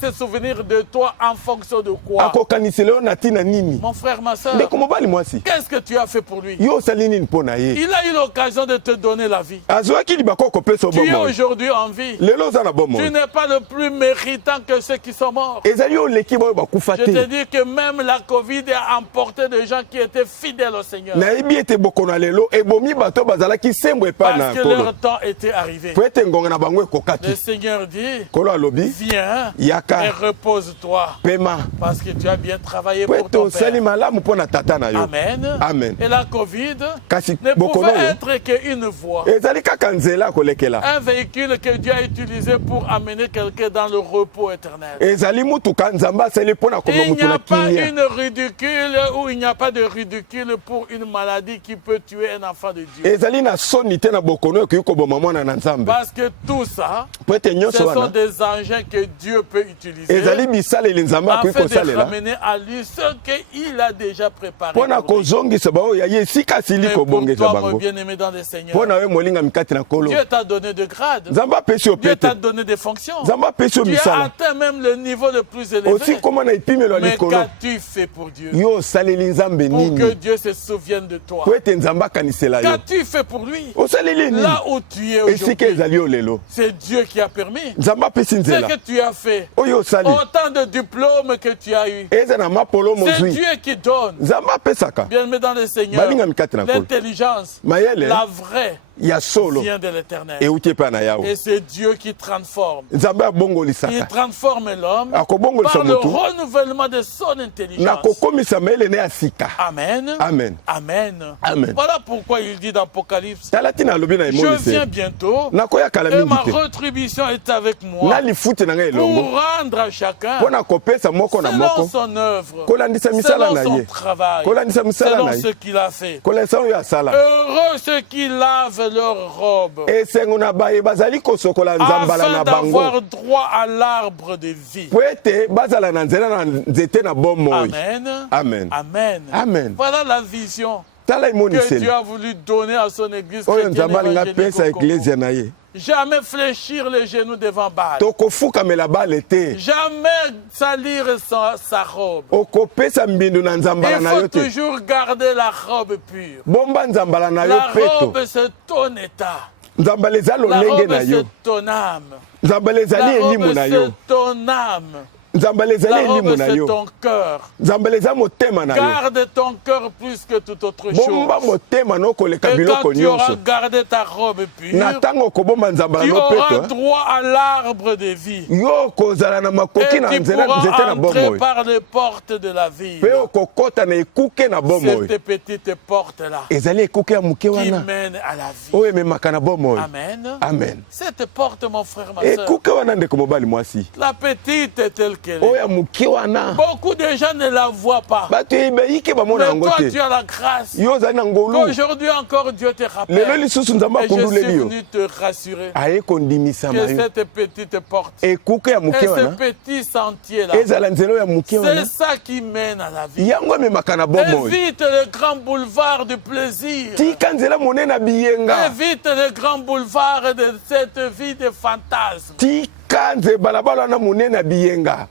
se souvenir de toi en fonction de quoi? akokanisela yo na ntina nini Mon frère, ma soeur, ndeko mobali mwasi qu'est-ce que tu as fait pour lui? yo osali nini mpo na ye Il a eu l'occasion de te donner la vie. azwaki libaka okopesa Tu es bomoi aujourd'hui en vie. lelo oza na Tu bomoi n'es pas le plus méritant que ceux qui sont morts. ezali yo oleki baoyo bakufa Je te te dis que même la Covid a emporté des gens qui étaient fidèles au Seigneur. nayebi ete bokono lelo ebomi bato oyo bazalaki sembo epai na Parce que nkolo leur temps était arrivé. po ete ngonga na bango ekoka Le te Seigneur dit, nkolo alobi viens et yaka repose-toi. pema Parce que tu as bien travaillé po pour ete ton osali Père. malamu mpo na tata na yo Amen. Amen. Et la Covid kasi ne bokono pouvait oyo être qu'une voie. ezali kaka nzela akolekela Un véhicule que Dieu a utilisé pour amener quelqu'un dans le repos éternel. ezali mutuka nzambe asali mpo na koma Il n'y mutu na a pas kimia une ridicule ou il n'y a pas de ridicule pour une maladie qui peut tuer un enfant de Dieu. ezali na soni te na bokono oyo okoki koboma mwana na nzambe Parce que tout ça, po ete ce nyonso sont wana des engins que Dieu peut utiliser ezali bisaleli nzambe akoki afin de kosalela ramener à lui ce qu'il a déjà préparé. mpo na pour lui. kozongisa baoyo ya ye esika asili Mais pour kobongisa toi, mon bango bien-aimé dans le mpo Seigneur, na yo molingami kati na nkolo Dieu t'a donné de grades. nzambe apesi yo Dieu pete t'a donné des fonctions. nzambe apesi yo Tu as misala atteint même le niveau le plus osi élevé. koma na epimelo ya Mais likolo qu'as-tu fait pour Dieu? yo osaleli nzambe Pour que nini Dieu se souvienne de toi. po ete nzambe akanisela yo Qu'as-tu fait pour lui? osaleli nini Là où tu es esika aujourd'hui, ezali yo lelo c'est Dieu qui a permis. nzambe apesi Ce nzela que tu as fait, oyo osali autant de diplômes que tu as eu, eza na mapolo c'est mozwi Dieu qui donne. nzambe apesaka Bien-aimé dans le Seigneur, balingami kati na nkolo l'intelligence, mayele la vraie, ya solo vient de l'éternel. euti epai na yawe Et c'est Dieu qui transforme. nzambe Il abongolisaka transforme l'homme akobongolisa par le motu renouvellement de son na intelligence. kokomisa mayele ne ya sika Amen. amen Amen. Amen. Voilà pourquoi il dit dans Apocalypse, tala ntina alobi na je viens emonise bientôt nakoya kala et ma mingi te rétribution est avec na moi lifuti na ngai pour elongo rendre à chacun mpo na kopesa moko na selon moko son œuvre, kolandisa misala selon na son ye travail, kolandisa misala selon na ce ye qu'il a fait. kolandisa oyo asala Heureux ceux qui lavent leurs robes esengo na baye bazali kosokola nzambala afin na bango d'avoir droit à l'arbre de vie. po ete bazala na nzela na nzete na bomoi Amen. Amen. Amen. Amen. Voilà la vision tala que emoniseli Dieu a voulu donner à son église oyo chrétienne nzambe alingi évangélique apesa au Congo. eklezia na ye Jamais fléchir les genoux devant Baal. tokofukamela bale te Jamais salir sa robe. okopesa mbindu na nzambala Il na faut yo te toujours garder la robe pure. bomba nzambala na yo La peto robe, c'est ton état. nzambala eza La lolenge robe, na yo c'est ton âme. nzambala ezali La elimu robe, na yo c'est ton âme. nzambala La ezali elimu robe, na c'est yo ton cœur. nzambala eza motema na yo Garde ton cœur plus que toute autre bomba chose. motema na okoleka Et quand biloko tu auras nyonso gardé ta robe na pure, ntango okobomba nzambala tu no auras peto droit à l'arbre de vie. yo okozala na makoki Et na tu nzete pourras na entrer bomoi par les portes de la ville. mpe okokɔta na ekuke na bomoi Cette petite porte-là ezali ekuke ya moke qui wana mène à la vie. oyo ememaka na bomoi Amen. amen Cette porte, mon frère, ma soeur, ekuke wana ndeko mobali mwasi la petite est telle qu'elle oyo est. ya moke wana Beaucoup de gens ne la voient pas. bato bayike bamona Mais yango toi, te tu as la grâce. yo ozali na ngolu Qu'aujourd'hui encore, Dieu te lelo rappelle. lisusu nzambe Et je suis akunduleli yo venu te rassurer aye kondimisama que yo cette petite porte ekuke ya et moke ce wana petit sentier-là, ezala nzela oyo ya moke c'est wana ça qui mène à la vie. yango ememaka na bomoi Évite le grand boulevard du plaisir. tika nzela monene na biyenga Évite le grand boulevard de cette vie de fantasmes. tika nze balabala wana monene na biyenga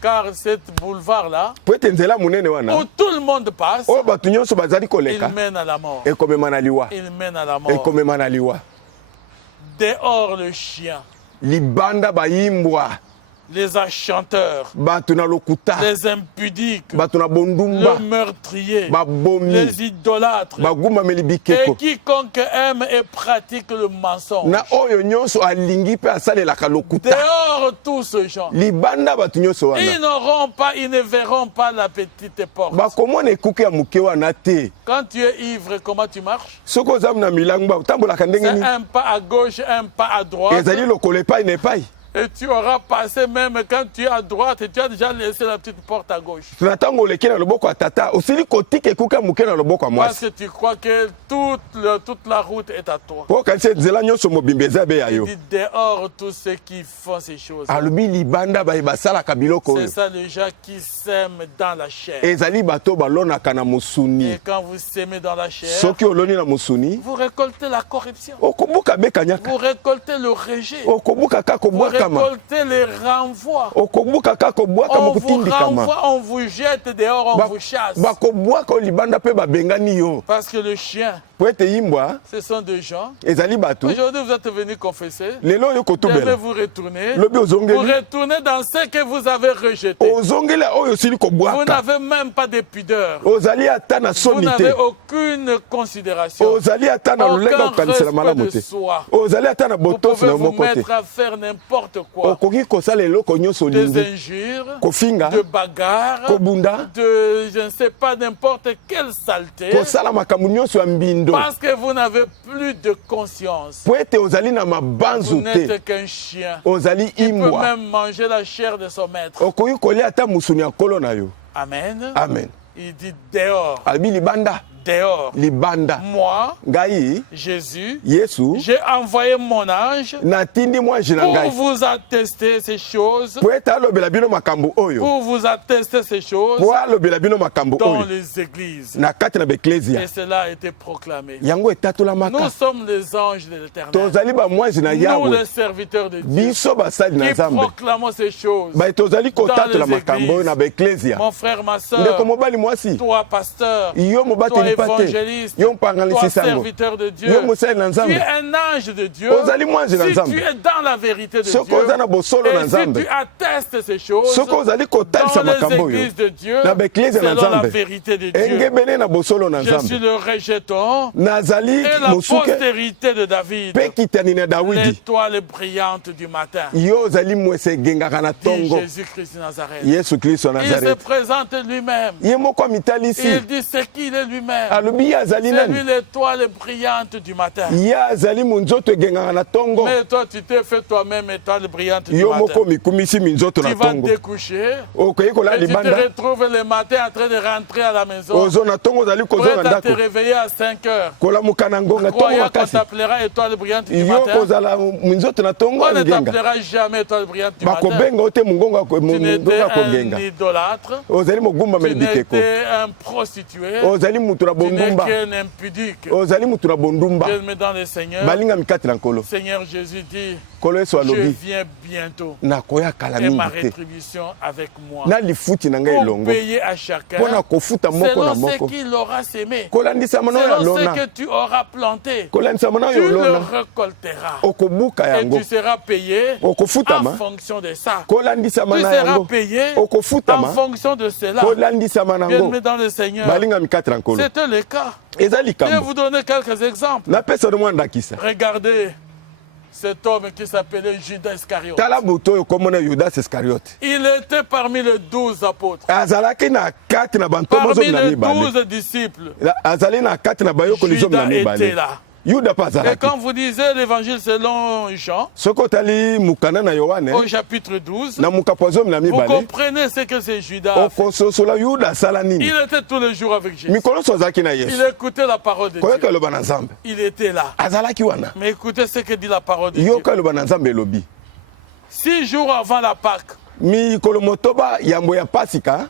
Car cette boulevard-là, po ete nzela monene où wana tout le monde passe, oyo bato nyonso bazali il koleka mène à la mort. ekomema na liwa Il mène à la mort. ekomema na liwa Dehors le chien, libanda bayimbwa les achanteurs, bato na lokuta les impudiques, bato na bondumba le meurtrier, babomi les idolâtres, bagumameli et bikeko quiconque aime et pratique le mensonge. na oyo nyonso alingi mpe asalelaka lokuta Dehors tous ces gens, libanda bato nyonso ils wana n'auront pas, ils ne verront pas la petite porte. bakomona ekuke ya moke wana te Quand tu es ivre, comment tu marches? soki oza na milangu otambolaka ndenge C'est nini un pas à gauche, un pas à droite. ezali lokolo epai na epai Et tu auras passé même quand tu es à droite et tu as déjà laissé la petite porte à gauche. na ntango oleki na loboko ya tata osili kotika ekuka moke na loboko ya Parce mwasi que tu crois que toute la route est à toi. po okanisi nzela nyonso mobimba eza be ya Il yo dit dehors tous ceux qui font ces choses. alobi libanda baye basalaka biloko C'est oyo ça les gens qui s'aiment dans la chair. ezali bato balonaka na mosuni Et quand vous s'aimez dans la chair, soki oloni na mosuni vous récoltez la corruption. okobuka bekanyaka Vous récoltez le rejet. okobuka kaka Vous kobwakama récoltez les renvois. okobuka kaka kobwakama On vous kotindikama renvoie, on vous jette dehors, on vous chasse. bakobwaka oyo libanda mpe babengani yo Parce que le chien, po ete yimbwa ce sont des gens. ezali bato Aujourd'hui, vous êtes venus confesser. lelo oyo Devez kotubela vous retourner. lobi Vous ozongeli retournez dans ce que vous avez rejeté. ozongeli oyo osili Vous kobwaka n'avez même pas de pudeur. ozali ata na Vous soni n'avez te aucune considération. ozali ata na lolenge ya Aucun kokanisela malamu respect te de soi. ozali ata na Vous botosi pouvez na yo vous moko te mettre à faire n'importe quoi. okoki kosala eloko nyonso Des olingi injures, kofinga de bagarres, kobunda de je ne sais pas n'importe quelle saleté. kosala makambo nyonso ya mbindo Parce que vous n'avez plus de conscience. po ete ozali na Vous mabanzu te n'êtes qu'un chien. ozali Il peut imbwa même manger la chair de son maître. okoki kolia ata musuni ya nkolo na yo Amen. amen Il dit dehors, alobi libanda dehors. libanda Moi, ngai Jésus, yesu j'ai envoyé mon ange natindi mwanji na pour ngai vous attester ces choses, po ete alobela bino makambo oyo pour vous attester ces choses po alobela bino makambo dans oyo les églises. na kati na baeklezia Et cela a été proclamé. yango etatolamaka Nous sommes les anges de l'Éternel. tozali bamwanzi na Nous, yawe les serviteurs de Dieu, biso basali na qui nzambe proclamons ces choses. bai tozali kotatola Dans les makambo oyo na églises. baeklezia Mon frère, ma ndeko soeur, mobali mwasi toi, pasteur, yo toi, mobateli pa te évangéliste, yo toi, mpanganisisa yango serviteur de Dieu, yo mosali na tu nzambe es un ange de Dieu. ozali mwanzi na Si nzambe tu es dans la vérité de soki Dieu, oza na bosolo na et si nzambe tu attestes ces choses soki ozali kotalisa dans makambo les oyo églises de Dieu, na baeklezia na selon la nzambe vérité de Dieu, engebene na bosolo na je suis nzambe le rejeton nazali et la mosuke postérité de David, mpe kitani na dawidi l'étoile brillante du matin, yo ozali mwese egengaka na dit tongo Jésus-Christ de Nazareth. yesu kristo ya Il se nazareti présente lui-même. ye moko amitalisi Il dit ce qu'il est lui-même. alobi ye azali C'est lui nani l'étoile brillante du matin. ye azali monzoto egengaka na tongo Mais toi, tu t'es fait toi-même étoile brillante du yo matin. moko mikumisi minzoto Tu na vas tongo te coucher okoki kolala et tu te libanda retrouves le matin en train de rentrer à la maison. ozo na tongo ozali kozwa na Prêt à te ndako réveiller à 5 heures. kolamuka na ngonga tongo Croyant qu'on makasi t'appellera étoile brillante du yo matin. kozala minzoto na tongo On ne ngenga t'appellera jamais étoile brillante du matin. bakobenga o te mongongo Tu n'étais ya un kogenga idolâtre. ozali mogumbameli Tu bikeko n'étais un prostitué. ozali mutu na Tu n'es bondumba qu'un impudique. ozali mutu na bondumba Bien-aimé dans le Seigneur, balingami kati na nkolo Seigneur Jésus dit, nkolo yesu je alobi viens bientôt nakoya kala et ma mingi te rétribution avec moi. na lifuti na ngai Pour elongo payer à chacun mpo na kofuta moko na selon ce moko qu'il aura sémé. kolandisama na oyo Selon ce alona que tu auras planté, kolandisama na tu oyo le olona récolteras. okobuka Et yango tu seras payé en okofutama fonction de ça. kolandisama Tu na seras yango payé en okofutama fonction de cela. kolandisama na yango Bien-aimé dans le Seigneur, balingami kati na nkolo c'était le cas. eza Je vais likambo vous donner quelques exemples. napesa no mwa ndakisa Regardez cet homme qui s'appelait Judas Iscariote. tala moto oyo komona yudas iscariote Il était parmi les 12 apôtres, azalaki na kati na bantomo parmi zomi na les mibale 12 disciples. azali na kati na bayokoli zomi na Judas était mibale là. yuda mpe Et azalaki quand vous lisez l'évangile selon Jean, soki otali mokanda na yohane au chapitre 12, na mokapo ya zomi na vous mibale comprenez ce que c'est Judas a fait. okososola yuda asala nini Il était tous les jours avec Jésus. mikolo nyonso azalaki na Il yesu écoutait la parole de koyoka Dieu. eloba na nzambe Il était là. azalaki wana Mais écoutez ce que dit la parole de Dieu. yoka eloba na nzambe elobi 6 jours avant la Pâque, mikolo motoba yambo ya pasika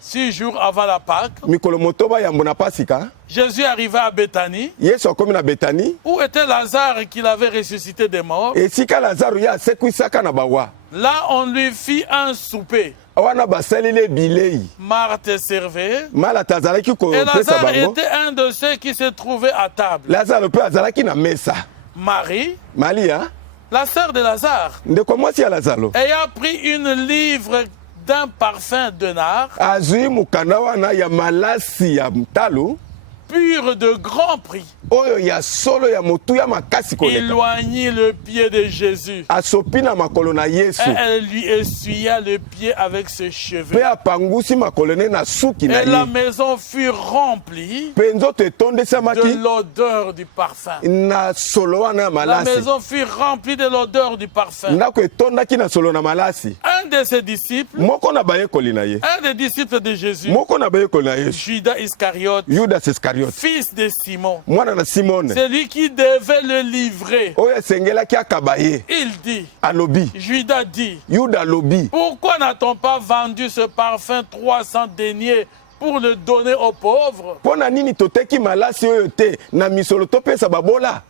6 jours avant la Pâque, mikolo motoba yambo na pasika Jésus arriva à Béthanie, yesu akomi na betani où était Lazare qu'il avait ressuscité des morts. esika lazaro ye asekwisaka na bawa Là, on lui fit un souper. wana basaleli bilei Marthe servait. malata azalaki Et kopesa Lazare bango était un de ceux qui se trouvaient à table. lazaro mpe azalaki na mesa Marie, malia la sœur de Lazare, ndeko mwasi ya lazaro ayant pris une livre d'un parfum de nard, azwi mokanda wana ya malasi ya talo pur de grand prix, oyo ya solo ya motuya makasi koleka éloignit le pied de Jésus. asopi na makolo na Et Yesu elle lui essuya le pied avec ses cheveux. mpe apangusi makolo ne na suki na Et la ye maison fut remplie mpe nzoto de etondesamaki l'odeur du parfum. na solo wana ya La malasi maison fut remplie de l'odeur du parfum. ndako etondaki na solo na malasi Un de ses disciples, moko na bayekoli na ye un des disciples de Jésus, moko na bayekoli na Yesu Judas Iscariote, Judas Iscariote fils de Simon, mwana na Simone celui qui devait le livrer, oyo esengelaki akaba ye il dit, alobi Judas dit, Yuda alobi pourquoi n'a-t-on pas vendu ce parfum 300 deniers pour le donner aux pauvres? mpo na nini toteki malasi oyo te na misolo topesa babola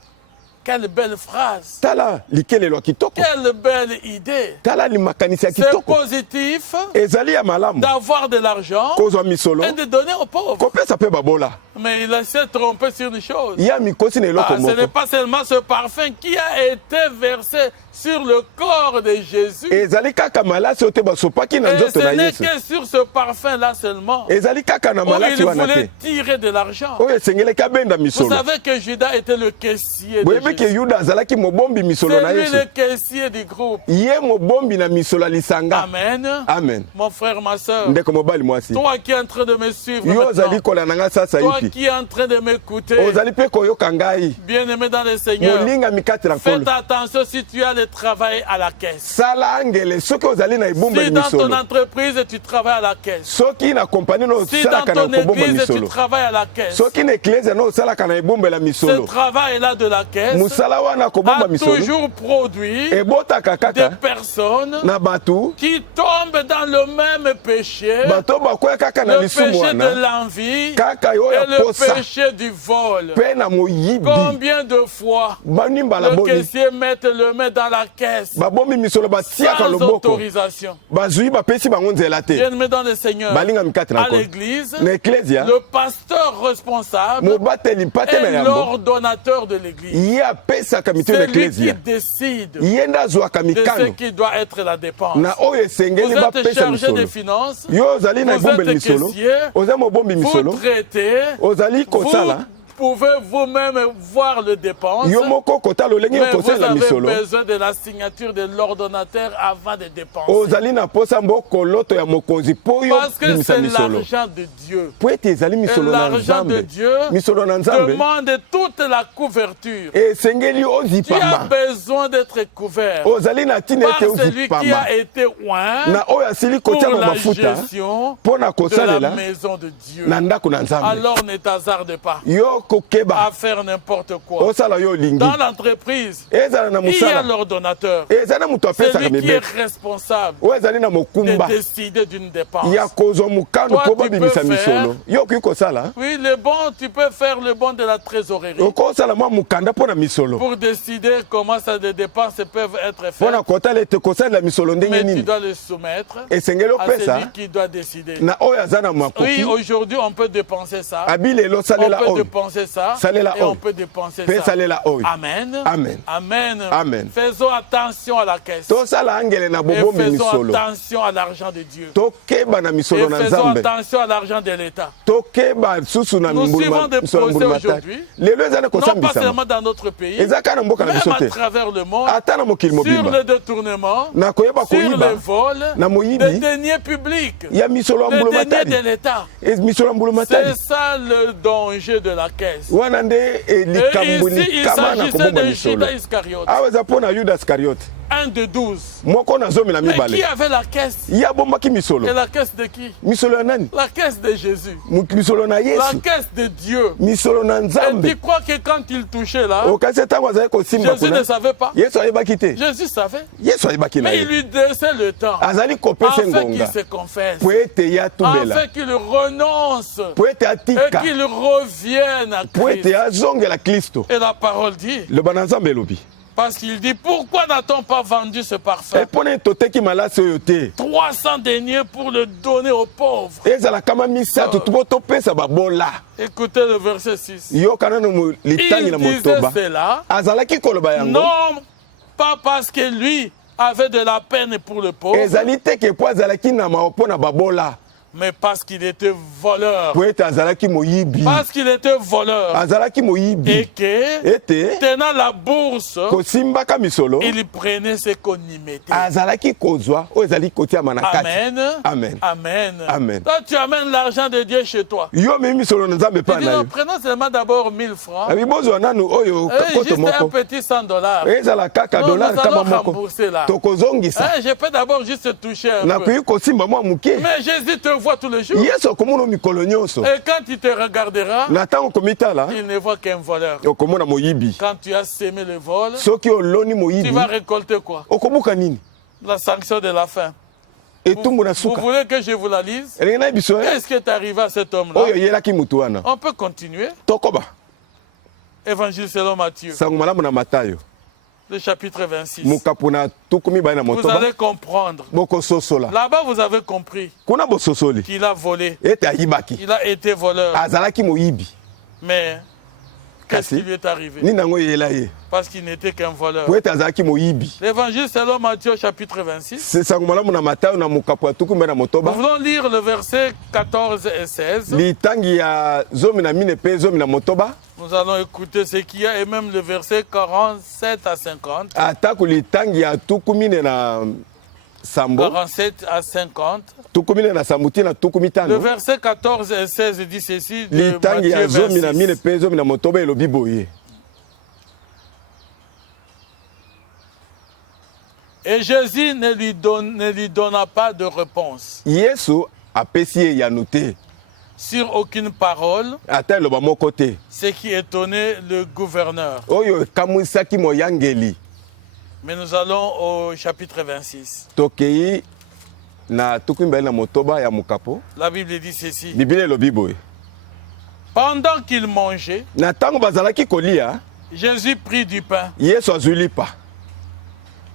Quelle belle phrase, tala likelelo ya kitoko quelle belle idée. tala limakanisi ya C'est kitoko positif ezali ya malamu d'avoir de l'argent kozwa misolo et de donner aux pauvres. kopesa mpe babola Mais il s'est trompé sur une chose. ya mikosi na eloko Ce n'est moko pas seulement ce parfum qui a été versé sur le corps de Jésus. ezali kaka malasi oyo te basopaki na Et nzoto na ce n'est Yesu que sur ce parfum-là seulement ezali kaka na où malasi il wana voulait te tirer de l'argent. oyo esengelaki abenda Vous misolo savez que Judas était le caissier de boyebi ke Jésus. yuda azalaki mobombi misolo na C'est lui Yesu le caissier du groupe. ye mobombi na misolo ya lisanga Amen. amen Mon frère, ma soeur, ndeko mobali mwasi toi qui es en train de me suivre yo ozali maintenant, kola na nga sasa toi ipi qui es en train de m'écouter, ozali mpe koyoka ngai bien-aimé dans le Seigneur, molingami kati na faites nkolo attention si tu as le travail à la caisse. sala angele soki ozali na Si ebombeli dans ton misolo entreprise, tu travailles à la caisse. soki na kompani no Si dans osalaka na ton kobomba église, tu misolo travailles à la caisse. soki na eklezia no osalaka na ebombela Ce misolo travail-là de la caisse mosala wana kobomba a misolo toujours produit ebotaka des kaka personnes na bato qui tombent dans le même péché, bato bakoya kaka na le lisumu péché de wana l'envie kaka oyo et ya le posa péché du vol. mpe na moyibi Combien de fois bani mbala le boni caissier met le main dans la caisse babombi misolo batiaka sans loboko autorisation? bazwi bapesi bango nzela te Bien-aimé dans le Seigneur, balingami kati na à nkolo l'église, na eklezia le pasteur responsable mobateli mpate na est yango l'ordonnateur de l'église. ye apesaka mitio na C'est lui qui eklezia décide ye nde azwaka de ce mikano qui doit être la dépense. na oyo Vous esengeli êtes bapesa chargé des misolo finances, yo ozali na vous ebombeli êtes misolo caissier, oza mobombi vous misolo traitez, ozali vous kosala pouvez vous-même voir les dépenses, yo moko kotala olenge mais vous kosalela avez misolo besoin de la signature de l'ordonnateur avant de dépenser. ozali na posa mbokoloto ya mokonzi mpo yo Parce que bimisa c'est misolo l'argent de Dieu. po ete ezali Et misolo na l'argent de nzambe Dieu misolo na nzambe demande toute la couverture. esengeli Tu as ozipama besoin d'être couvert ozali na ntina par ete celui qui ozipama a été oint na oyo asili pour kotiama la mafuta gestion mpo na de la kosalela maison de Dieu. na ndako na nzambe Alors ne t'hasarde pas yo kokeba à faire n'importe quoi. osala yo olingi Dans l'entreprise, ezala na il y a mosala l'ordonnateur. ezali na moto C'est apesaka lui qui est mibeko responsable oyo ezali na de mokumba décider d'une dépense. ya kozwa mokano Toi, mpo tu babimisa peux misolo yo okoki kosala Oui, le bon, tu peux faire le bon de la trésorerie okosala mwa mokanda mpo na misolo pour décider comment ça les dépenses peuvent être mpo faites. na kotala ete kosalela misolo ndenge Mais tu nini dois le soumettre esengeli à opesa celui qui doit décider. na oyo aza na Oui, makoki aujourd'hui, on peut dépenser ça. abi lelo On salela peut oyo dépenser ça. Salela Et on oyo. peut dépenser mpe ça. salela oyo Amen. Amen. Amen. Amen. Faisons attention à la caisse. tosala angele na Et bobombi faisons misolo attention à l'argent de Dieu. tokeba na Et misolo na faisons nzambe attention à l'argent de l'État. tokeba susu na Nous suivons des misolo ya procès mbulumatari aujourd'hui. lelo eza na Non pas kosambisama seulement dans notre pays, eza kaka na mboka na même biso à te travers le monde, ata na mokili sur mobimba le détournement, na koyeba sur koyiba le vol, na des moyibi deniers publics, ya misolo ya des deniers de mbulumatari l'État. misolo ya mbulumatari C'est ça le danger de la caisse. wana nde Et likambo ici, il likama na s'agissait kobomba de misolo Judas Iscariote, awa eza mpo na yuda iscariote 1 de 12. moko na zomi na Mais qui mibale avait la caisse? ye abombaki misolo Et la caisse de qui? misolo ya nani La caisse de Jésus. misolo na La yesu caisse de Dieu. misolo na Et tu nzambe crois que quand il touchait là, okasi ntango azali kosimba Jésus ne kuna savait pas? yesu ayebaki te Jésus savait. yesu ayebaki na Mais il ye lui laissait le temps. azali kopesa Afin qu'il ngonga se confesse. po ete ye atubela Afin qu'il renonce. po ete Et atika qu'il revienne à po ete Christ. azongela kristo Et la parole dit, loba na nzambe elobi parce qu'il dit, pourquoi n'a-t-on pas vendu ce parfum? mpo na toteki malasi oyo te 300 deniers pour le donner aux pauvres. ezala kama misato po topesa babola Écoutez le verset 6. yoka nano litangi Il na disait motoba cela, azalaki koloba yango non pas parce que lui avait de la peine pour le pauvre, ezali te ke po azalaki na mao mpo na babola Mais parce qu'il était voleur. po ete azalaki moyibi Parce qu'il était voleur. azalaki Et moyibi que, ete tenant la bourse, kosimbaka misolo il prenait ce qu'on y mettait. azalaki kozwa oyo ezali kotiama na kati. Amen. Amen. Amen. Amen. Toi, tu amènes l'argent de Dieu chez toi. yo memi misolo na nzambe Tu epai dis, na non, yo prenons seulement d'abord 1000 francs. abi bozwa nanu oyo koto Juste un moko petit $100. ezala kaka Non, dollar nous allons kama moko rembourser là. tokozongisa Je peux d'abord juste toucher un peu. nakoki kosimba mwa moke Mais Jésus te voit tous les jours. yesu okomona mikolo nyonso Et quand il te regardera, na ntango komitala il ne voit qu'un voleur. okomona moyibi Quand tu as sémé le vol, soki oloni tu moyibi vas récolter quoi? okobuka nini La sanction de la faim. etumbu na Vous suka voulez que je vous la lise? elingi na biso Qu'est-ce qui est arrivé à cet homme-là? oyo eyelaki mutu wana On peut continuer. tokoba Évangile selon Matthieu, sango malamu na matayo le chapitre 26. mokapu na tuku mibale na Vous motoba allez comprendre. bokososola Là-bas, vous avez compris kuna bososoli qu'il a volé. ete ayibaki Il a été voleur. azalaki moyibi Mais qu'est-ce Kasi? qui lui est arrivé? nini yango eyela ye Parce qu'il n'était qu'un voleur. po ete azalaki moyibi L'évangile selon Matthieu, chapitre 26. sango malamu na matayo na mokapu ya tuku mibale na Nous motoba voulons lire le verset 14 et 16. litangi ya zomi na mine mpe zomi na motoba Nous allons écouter ce qu'il y a et même le verset 47 à 50. atako litangi ya tuku mine na sambo 47 à 50. tuku mine na sambo ti na tuku Le mitano verset 14 et 16 dit ceci de litangi ya Matthieu zomi na mine 26. mpe zomi na motoba elobi boye Et Jésus ne lui donna pas de réponse yesu apesi ye yano te sur aucune parole, ata eloba moko te ce qui étonnait le gouverneur. oyo ekamwisaki moyangeli. Mais nous allons au chapitre 26. Tokei na tuku mibale na motoba ya mokapo La Bible dit ceci. biblia elobi boye Pendant qu'il mangeait, na ntango bazalaki kolia Jésus prit du pain. yesu azwi lipa